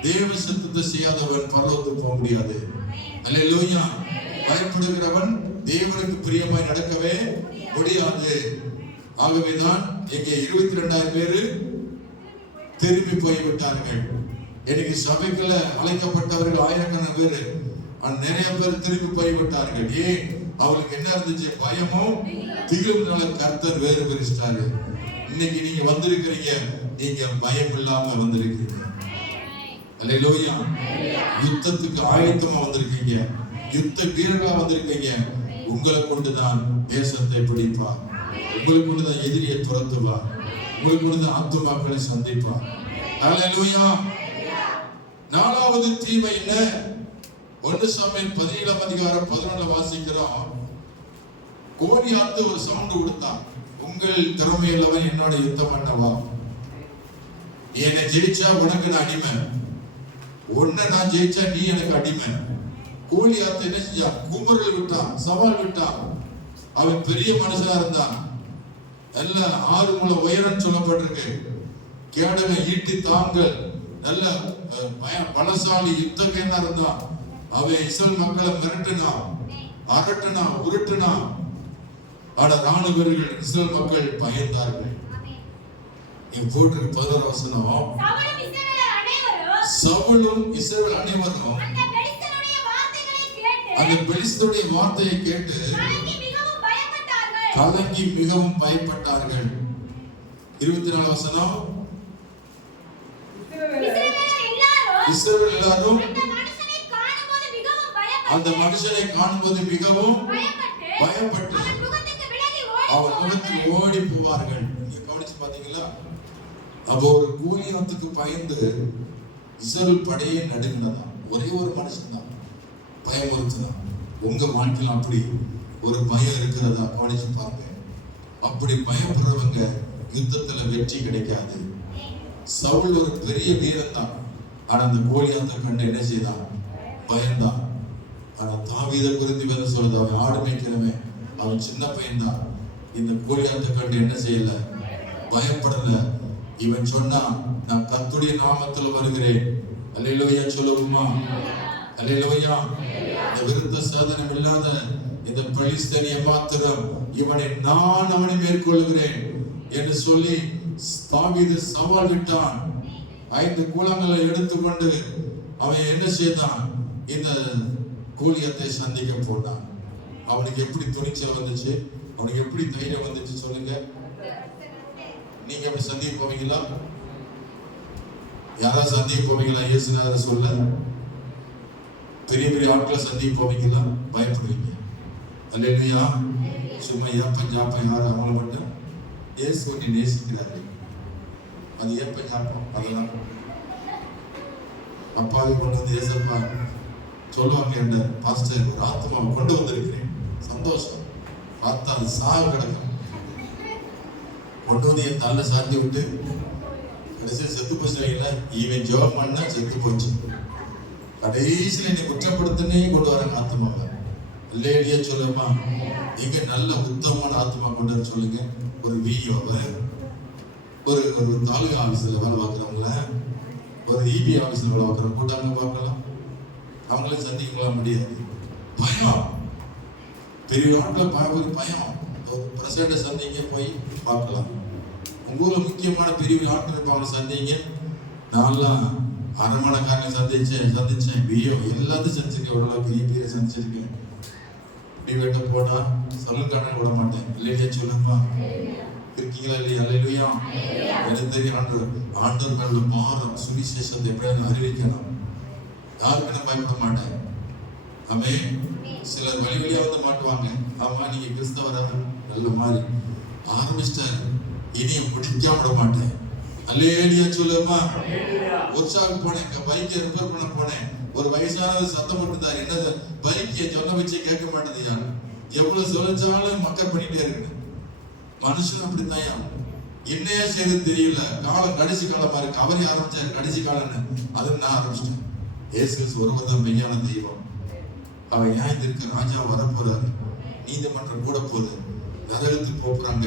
தேவ சித்தத்தை செய்யாதவன் பரலோகத்துக்கு போக முடியாது. அல்லேலூயா. பயப்படுகிறவன் தேவனுக்கு பிரியமாய் நடக்கவே முடியாது. ஆகவேதான் இங்கே 22,000 பேரு திரும்பி போய்விட்டார்கள். இன்னைக்கு சபைக்குள்ள அழைக்கப்பட்டவர்கள் ஆயிரக்கணக்கான பேரு, நிறைய பேர் திரும்பி போய்விட்டார்கள். ஏன்? அவங்களுக்கு என்ன இருந்துச்சு? பயமும் திகிலும்னால கர்த்தர் வேறு பிரிச்சிட்டாரு. இன்னைக்கு நீங்க வந்திருக்கிறீங்க, நீங்க பயம் இல்லாம வந்திருக்கீங்க. அல்லேலூயா. யுத்தத்துக்கு ஆயத்தமா வந்திருக்கீங்க, யுத்த வீரர்களா வந்திருக்கீங்க. உங்களை கொண்டுதான் தேசத்தை பிடிப்பார், உங்களை கொண்டுதான் எதிரியை துரத்துவார், உங்களை கொண்டுதான் ஆத்துமாக்களை சந்திப்பார். அல்லேலூயா. நாலாவது தீமை என்ன? 1 சாமுவேல் 17:11 வாசிக்கிறோம். கோலியாத்து ஒரு சவுண்ட் கொடுத்தான், உங்கள் திறமையுள்ளவன் என்னோட யுத்தம் பண்ணவா, என்னை ஜெயிச்சா உனக்கு நான் அடிமை, உன்னை நான் ஜெயிச்சா நீ எனக்கு அடிமை. கோலியாத்து என்ன செஞ்சான்? குமுறல் விட்டான், சவால் விட்டான். அவன் பெரிய மனுஷனா இருந்தான். நல்ல 6 முழ உயரம் சொல்லப்பட்டிருக்கு. கேடக ஈட்டி தாங்கள், நல்ல பலசாலி யுத்தகனா இருந்தான். அவன் இஸ்ரவேல் மக்களை மிரட்டினான், அரட்டினான், உருட்டினான். ஆனா ராணுவ வீரர்கள் இஸ்ரவேல் மக்கள் பயந்தார்கள். இங்க போட்டிருக்கு 11 வசனம். சவுலும் இஸ்ரவேல் அனைவரும் அந்த பெலிஸ்தருடைய வார்த்தையை கேட்டு கலங்கி மிகவும் பயப்பட்டார்கள். 24 வசனம். இஸ்ரவேல் எல்லாரும் அந்த மனுஷனை காணும்போது மிகவும் பயப்பட்டு அவர் முகத்துக்கு ஓடி போவார்கள். நீங்க கவனிச்சு பாத்தீங்களா? அப்போ ஒரு கோலியாத்துக்கு பயந்து இஸ்ரவேல் படையே நடுங்கினதா. ஒரே ஒரு மனுஷன் தான் பயமுறுத்தினான். உங்க வாழ்க்கையில் அப்படி ஒரு பயம் இருக்கிறதா? கவனிச்சு பாருங்க. அப்படி பயப்படுறவங்க யுத்தத்துல வெற்றி கிடைக்காது. சவுல் ஒரு பெரிய வீரன் தான். ஆனா அந்த கோலியாத்தை கண்டு என்ன செய்தான்? பயந்தான். ஆனா தாவீதை குறித்து வேதம் சொல்லுது, அவன் ஆடு மேய்க்கிறவன், அவன் சின்ன பையன்தான். இந்த கோலியாத்தை கண்டு என்ன செய்யல? பயப்படல. இவன் சொன்னா, நான் கர்த்தருடைய நாமத்தில் வருகிறேன். அல்லேலூயா சொல்லுவோமா? அல்லேலூயா. இந்த விருத்த சாதனம் இல்லாத இந்த பெலிஸ்தனை மாத்திரம் இவனை நான் அவனை மேற்கொள்கிறேன் என்று சொல்லி தாவீது சவால் விட்டான். 5 கூழாங்கல்லை எடுத்துக்கொண்டு அவன் என்ன செய்தான்? இந்த கோலியாத்தை சந்திக்க போனான். அவனுக்கு எப்படி துணிச்சல் வந்துச்சு? அவனுக்கு எப்படி தைரியம் வந்துச்சு? சொல்லுங்க. நீங்க அப்படி சந்திக்க போவீங்களா? யாரா சந்திக்க போவீங்களா? இயேசுநாதர் சொல்ல பெரிய பெரிய ஆட்களை சந்திக்க போவீங்களா? பயப்படுவீங்க. அல்லேலூயா. சும்மா ஏப்ப ஜாப்பம் யாரும் அவங்கள மட்டும் இயேசு நேசிக்கிறாரு. அது ஏப்ப ஜாப்பம் அதெல்லாம் அப்பாவை கொண்டு வந்து ஏசப்பா சொல்லுவாங்க, என்ன பாஸ்டர் ஒரு ஆத்மாவை கொண்டு வந்திருக்கிறேன். சந்தோஷம். பார்த்தா அது சாக கிடக்கும். கொண்டு வந்து என் தள்ள சாத்தி விட்டு கடைசியில் செத்து போச்சுல, இவன் ஜெபம் பண்ணா செத்து போச்சு. கடைசியில் என்னை குற்றப்படுத்தினே கொண்டு வராங்க ஆத்மாவை. இல்லையா சொல்லுமா, எங்க நல்ல உத்தமமான ஆத்மா கொண்டு வர சொல்லுங்க. ஒரு விஓவை, ஒரு தாலுகா ஆபீஸ்ல வேலை பார்க்குறவங்கள, ஒரு இபி ஆபீஸ்ல வேலை பார்க்குறவங்க கூட்டாங்க பார்க்கலாம். அவங்கள சந்திக்க முடியாது. பயம், பெரிய நாட்டில் பயம். ஒரு பிரசிடண்ட சந்திங்க போய் பார்க்கலாம். உங்க ஊர்ல முக்கியமான பெரிய ஆட்கள் இருப்பாங்க சந்திங்க. நான்லாம் அரமணக்காரங்க சந்திச்சேன் பியோ எல்லாத்தையும் சந்திச்சிருக்கேன். ஓரளவுக்கு இபியை சந்திச்சிருக்கேன். வீட்டை போனா சலுக்கான விட மாட்டேன். இல்லையா சொல்லுமா, இருக்கீங்களா இல்லையா? அல்லேலூயா. எனக்கு தெரியும் ஆண்டவர் மேல பாரம், சுவிசேஷத்தை எப்படியாவது அறிவிக்கணும். யாருக்கு நான் பயப்பட மாட்டேன். ஆமே. சிலர் வழியா வந்து மாட்டுவாங்க. ஆமா நீங்க கிறிஸ்தவரா நல்ல மாதிரி ஆரம்பிச்சிட்டாரு, இனிய பிடிக்காம விட மாட்டேன். அல்லேலூயா சொல்லுமா. உற்சாகம் போனேன், பைக்கை ரிப்பேர் பண்ண போனேன். ஒரு வயசான சத்தம் போட்டுதாரு, என்ன பைக்கை சொன்ன வச்சு கேட்க மாட்டேது. யாரு எவ்வளவு சொல்லிச்சாலும் மக்கள் பண்ணிட்டே இருக்கு. மனுஷன் அப்படித்தான். என்னையா செய்யறது தெரியல. காலம் கடைசி காலமா இருக்கு. அவரே ஆரம்பிச்சாரு கடைசி காலம்னு, அதுன்னு நான் ஆரம்பிச்சிட்டேன். இயேசு ஒருவர்தான் மெய்யான தெய்வம். அவன் ஏன் இருக்க ராஜா வரப்போறாரு, நீதிமன்றம் கூட போகுது, நரகத்துக்கு போறாங்க,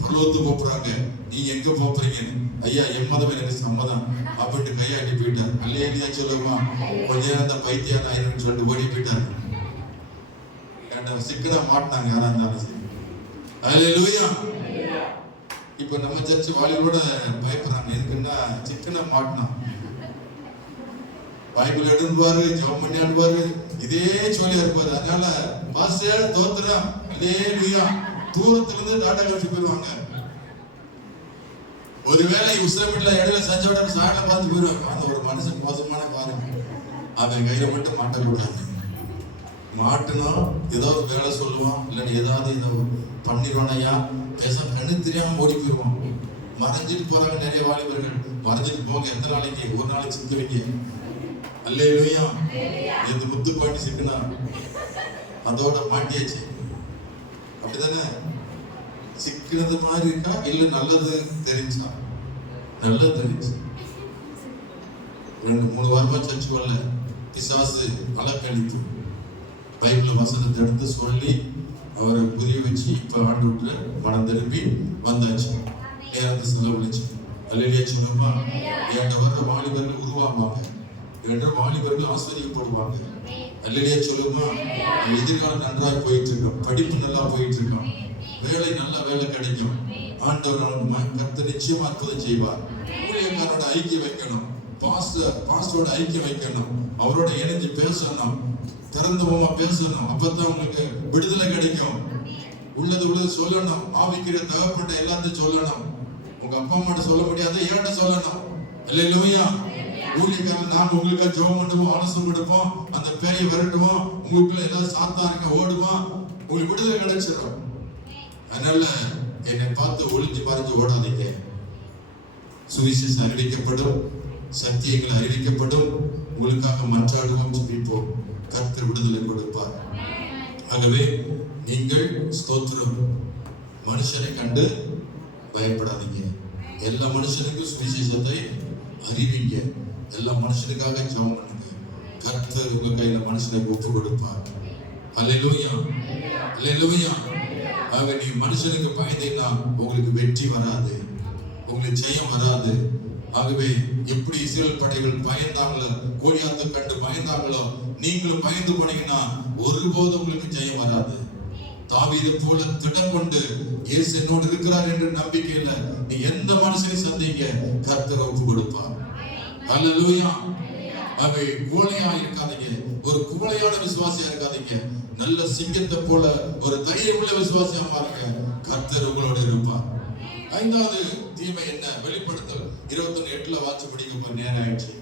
பரலோகத்துக்கு போறாங்க. நீங்க எங்க போறீங்கன்னு, ஐயா என் மதம் எனக்கு சம்மதம் அப்படின்ட்டு கையாட்டி போயிட்டார். அல்லேலூயா சொல்லுமா. கொஞ்ச நேரம் தான் பைத்தியம் ஆயிரம் சொல்லிட்டு ஓடி போயிட்டாரு. சிக்கனா மாட்டினாங்க யாரா இருந்தாலும் சரி. அல்லேலூயா. இப்ப நம்ம சர்ச்சு வாலிபோட பயப்படுறாங்க. எதுக்குன்னா சிக்கனா மாட்டினான். பைபிள் எடுப்பாரு, ஜெபம் பண்ணி ஆடுவாரு, இதே சொல்லியா இருப்பாரு. அதனால பாஸ்டர் தோத்துறோம் அல்லேலூயா தூரத்துல இருந்து டாட்டா காட்சி போயிருவாங்க. ஒருவேளை உஸ்ரமிட்ல இடையில சஞ்சோட சாயல பார்த்து போயிருவாங்க. அந்த ஒரு மனுஷன் மோசமான காரணம். அவன் கையில மட்டும் மாட்டக்கூடாது. மாட்டுனா ஏதோ ஒரு வேலை சொல்லுவான், இல்லைன்னா ஏதாவது இதை பண்ணிடுவானையா பேச கண்ணு தெரியாம ஓடி போயிடுவான். மறைஞ்சிட்டு போறாங்க நிறைய வாலிபர்கள். மறைஞ்சிட்டு போங்க, எத்தனை நாளைக்கு, ஒரு நாளைக்கு சிக்க வைக்க. அல்லேலூயா. எந்த முத்து பாட்டி சிக்கனா அதோட மாட்டியாச்சு. அப்படிதானே? சிக்கிறது மாதிரி இருக்கா இல்ல நல்லது தெரிஞ்சா? நல்லது தெரிஞ்சு 2-3 வாரமா சர்ச்சு வரல. பிசாசு அலக்கழித்து பைபிள் வசனத்தை எடுத்து சொல்லி அவரை புரிய வச்சு இப்ப ஆண்டு விட்டு மனம் திரும்பி வந்தாச்சு. நேரத்தை செலவழிச்சு. அல்லேலூயா சொல்லுமா. என்கிட்ட வர்ற வாலிபர்கள் உருவாகுவாங்க. என்கிட்ட வாலிபர்கள் ஆஸ்வதிக்கப்படுவாங்க. அல்லேலூயா சொல்லுமா. எதிர்காலம் நன்றாக போயிட்டு இருக்கோம். படிப்பு நல்லா போயிட்டு இருக்கோம். வேலை நல்ல வேலை கிடைக்கும். ஆண்டவர் கர்த்தர் நிச்சயமா அற்புதம் செய்வார். ஊழியக்காரோட ஐக்கியம் வைக்கணும். பாஸ்டரோட ஐக்கியம் வைக்கணும். அவரோட இணைஞ்சு பேசணும். திறந்தவமா பேசணும். அப்பதான் உங்களுக்கு விடுதலை கிடைக்கும். உள்ளது சொல்லணும். ஆவிக்கிற தகப்பட்ட எல்லாத்தையும் சொல்லணும். உங்க அப்பா அம்மாட்ட சொல்ல முடியாது, ஏன்ட்ட சொல்லணும். அல்லேலூயா. ஊழியக்காரன் நாம உங்களுக்காக ஜெபம் பண்ணுவோம், ஆலோசனை கொடுப்போம், அந்த பேயை விரட்டுவோம், உங்களுக்குள்ள ஏதாவது சாத்தா இருக்க ஓடுவோம், உங்களுக்கு விடுதலை கிடைச்சிடும். அதனால என்னை பார்த்து ஒளிஞ்சு மறைஞ்சு ஓடாதீங்க. சுவிசேஷம் அறிவிக்கப்படும், சத்தியங்கள் அறிவிக்கப்படும். உங்களுக்காக மன்றாடுவோம், ஜெபிப்போம். கர்த்தர் விடுதலை கொடுப்பார். ஆகவே நீங்கள் ஸ்தோத்திரம். மனுஷனை கண்டு பயப்படாதீங்க. எல்லா மனுஷனுக்கும் சுவிசேஷத்தை அறிவிங்க. எல்லா மனுஷனுக்காக ஜெபம் பண்ணுங்க. கர்த்தர் உங்க கையில மனுஷனை ஒப்பு கொடுப்பார். அல்லேலூயா. அல்லேலூயா. ஆக நீ மனுஷனுக்கு பயந்தீங்கன்னா உங்களுக்கு வெற்றி வராது, உங்களுக்கு ஜெயம் வராது. ஆகவே எப்படி இஸ்ரவேல் படைகள் பயந்தாங்களோ, கோலியாத்தை கண்டு பயந்தாங்களோ, நீங்களும் பயந்து போனீங்கன்னா ஒருபோதும் உங்களுக்கு ஜெயம் வராது. தாவீதை போல திடம் கொண்டு இயேசு என்னோடு இருக்கிறார் என்ற நம்பிக்கையில நீ எந்த மனுஷனையும் சந்திங்க, கர்த்தர் ஒப்பு கொடுப்பார். அல்லேலூயா. ஆகவே கோழையா இருக்காதீங்க, ஒரு கோழையான விசுவாசியா இருக்காதீங்க. நல்ல சிங்கத்தை போல ஒரு தைரியம் உள்ள விசுவாசியா மாறுங்க. கர்த்தர் உங்களோட இருப்பார். 5வது தீமை என்ன? வெளிப்படுத்தல் 21:8 வாட்சி முடிக்க போற நேரம் ஆயிடுச்சு.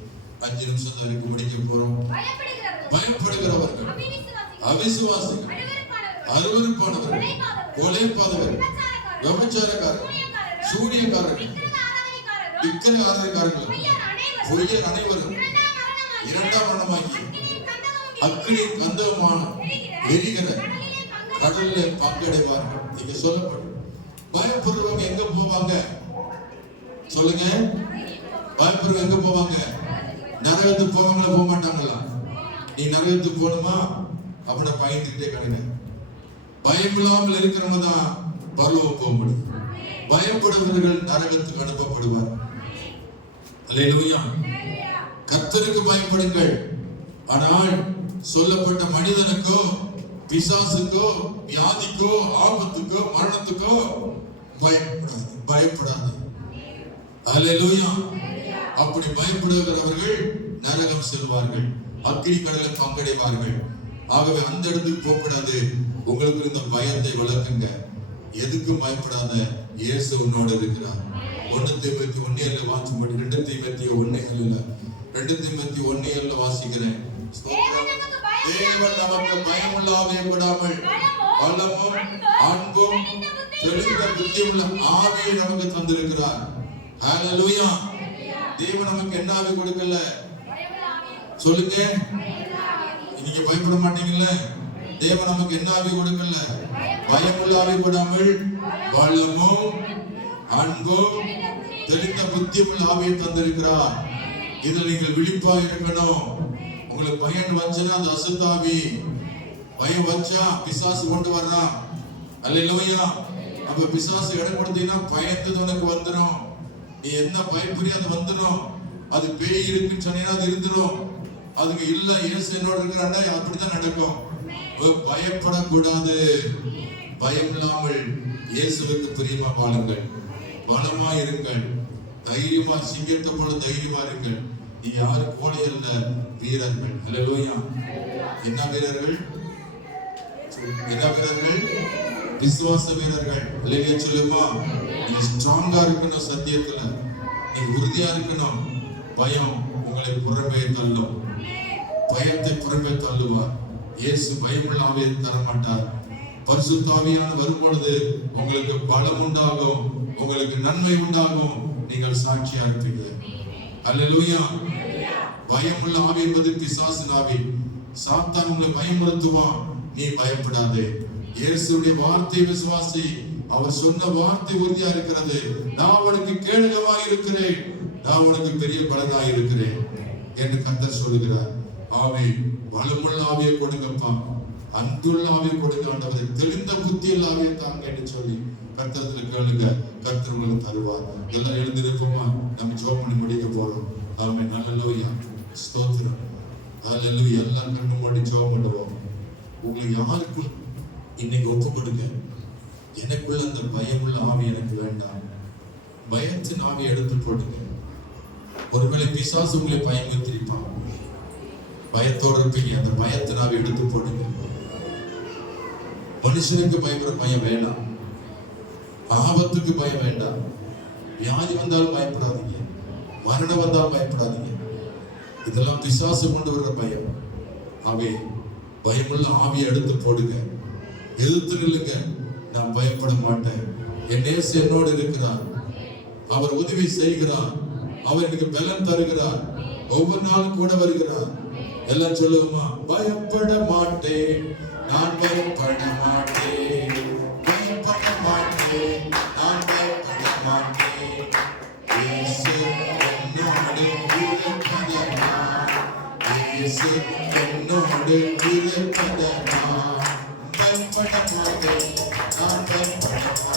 5 நிமிஷம் வரைக்கும் முடிக்க போறோம். பயப்படுகிறவர்கள், அவிசுவாசிகள், அருவருப்பானவர்கள், கொலைபாதகர்கள், விபச்சாரக்காரர்கள், சூனியக்காரர்கள், விக்கிரக ஆராதனைக்காரர்கள், பொய்யர் அனைவரும் இரண்டாம் மரணமாகி அக்கினி கந்தகமான எரிகிற கடல்ல பங்கடைவார்கள். இங்க சொல்லப்படும் பயப்படுறவங்க எங்க போவாங்க சொல்லுங்க? பயப்படுறவங்க எங்க போவாங்க? நரகத்துக்கு போவாங்களா போக மாட்டாங்களா? நீ நரகத்துக்கு போகணுமா அப்படின்னா பயந்துகிட்டே கிடங்க. பயம் இல்லாமல் இருக்கிறவங்க தான் பரலோகம் போக முடியும். பயப்படுபவர்கள் நரகத்துக்கு அனுப்பப்படுவார். அல்லேலூயா. கர்த்தருக்கு பயப்படுங்கள். ஆனால் சொல்லப்பட்ட மனிதனுக்கோ பிசாசுக்கோ வியாதிக்கோ ஆபத்துக்கோ மரணத்துக்கோ பயப்படாது. அல்லேலூயா. அப்படி பயப்படுகிறவர்கள் நரகம் செல்வார்கள், அக்கினி கடலில் பங்கடைவார்கள். ஆகவே அந்த இடத்துக்கு போகக்கூடாது. உங்களுக்கு இந்த பயத்தை வளர்க்குங்க. எதுக்கும் பயப்படாத, இயேசு உன்னோடு இருக்கிறார். 1 தீமோத்தேயு 1:7 வாசிப்படி 2 தீமோத்தேயு 1:7 2 தீமோத்தேயு 1:7 வாசிக்கிறேன். தேவன் நமக்கு பயமில்லாவே விடாமல் வல்லமும் அன்பும் தெளிந்த புத்தியுள்ள ஆவியை நமக்கு தந்திருக்கிறார். ஹல்லேலூயா. தேவன் நமக்கு என்ன ஆவி கொடுக்கல சொல்லுங்க? நீங்க பயப்பட மாட்டீங்கல்ல? தேவன் நமக்கு என்ன ஆவி கொடுக்கல? பயமுள்ள ஆவி விடாமல் வல்லமும் அன்பும் தெளிந்த புத்தியுள்ள ஆவியை தந்திருக்கிறார். இதில் நீங்கள் விழிப்பா இருக்கணும். உங்களுக்கு பயம் வந்துச்சுன்னா அது அசுத்தாவி. பயம் வச்சா பிசாசு கொண்டு வர்றான். அல்லேலூயா. அப்ப பிசாசு இடம் கொடுத்தீங்கன்னா பயந்தது உனக்கு வந்துடும். நீ என்ன பயப்படியா அது வந்துடும். அது பேய் இருக்குன்னு சொன்னீங்கன்னா அது இருந்துடும். அதுக்கு இல்ல இயேசு என்னோட இருக்கிறாண்டா அப்படித்தான் நடக்கும். பயப்படக்கூடாது. பயம் இல்லாமல் இயேசுவுக்கு பிரியமா வாழுங்கள். பலமா இருங்கள். தைரியமா சிங்கத்தை போல தைரியமா இருங்கள். நீ யாரு கோழை அல்ல, வீரர்கள். அல்லேலூயா. என்ன வீரர்கள்? என்ன வீரர்கள்? விசுவாச வீரர்கள். அல்லேலூயா சொல்லுமா. நீ ஸ்ட்ராங்கா இருக்கணும். சத்தியத்துல நீ உறுதியா இருக்கணும். பயம் உங்களை புறம்பே தள்ளும். பயத்தை புறம்பே தள்ளுவார். இயேசு பயமுள்ள ஆவியை தர மாட்டார். பரிசுத்த ஆவியான வரும்பொழுது உங்களுக்கு பலம் உண்டாகும், உங்களுக்கு நன்மை உண்டாகும். நீங்கள் சாட்சியா இருப்பீங்க. அல்லேலூயா. பயமுள்ள ஆவி என்பது பிசாசின் ஆவி. சாத்தான் உங்களை பயமுறுத்துவான். நீ பயப்படாதே. இயேசுடைய வார்த்தை விசுவாசி. அவர் சொன்ன வார்த்தை உறுதியா இருக்கிறது. நான் உனக்கு கேடகமாய் இருக்கிறேன், நான் உனக்கு பெரிய பலனாய் இருக்கிறேன் என்று கர்த்தர் சொல்லுகிறார். ஆவி வளமுள்ள ஆவியை கொடுங்கப்பா, அன்புள்ள ஆவியை கொடுங்க ஆண்டவரே, தெளிந்த புத்தியுள்ள ஆவியை தாங்க என்று சொல்லி கர்த்தரத்துல கேளுங்க. கர்த்தர் உங்களுக்கு தருவார். எல்லாம் எழுந்திருப்போமா? நம்ம ஜெபம் பண்ணி முடிக்க போறோம். ஆமென். அல்லேலூயா. ஸ்தோத்திரம். அல்லேலூயா. எல்லாம் கண்ணு மூடி ஜெபம் பண்ணுவோம். உங்களுக்கு யாருக்குள் இன்னைக்கு ஒப்பு கொடுங்க. எனக்குள்ள அந்த பயமுள்ள ஆவி எனக்கு வேண்டாம். பயத்தின் ஆவி எடுத்து போடுங்க. ஒருவேளை பிசாசு உங்களை பயமுறுத்திருப்பான். பயத்தோடு இருப்பீங்க. அந்த பயத்தின் ஆவி எடுத்து போடுங்க. மனுஷனுக்கு பயப்படுற பயம் வேண்டாம். ஆபத்துக்கு பயம் வேண்டாம். வியாதி வந்தாலும் பயப்படாதீங்க. மரணம் வந்தாலும் பயப்படாதீங்க. இதெல்லாம் பிசாசு கொண்டு வர்ற பயம். ஆவே பயமுள்ள ஆவியை எடுத்து போடுங்க. எதிர்த்து நில்லுங்க. நான் பயப்பட மாட்டேன். என் நேசு என்னோடு இருக்கிறார். அவர் உதவி செய்கிறார். அவர் எனக்கு பலன் தருகிறார். ஒவ்வொரு நாளும் கூட வருகிறார். எல்லாம் சொல்லுவோமா? பயப்பட மாட்டேன், நான் பயப்பட மாட்டேன், பயப்பட மாட்டேன்.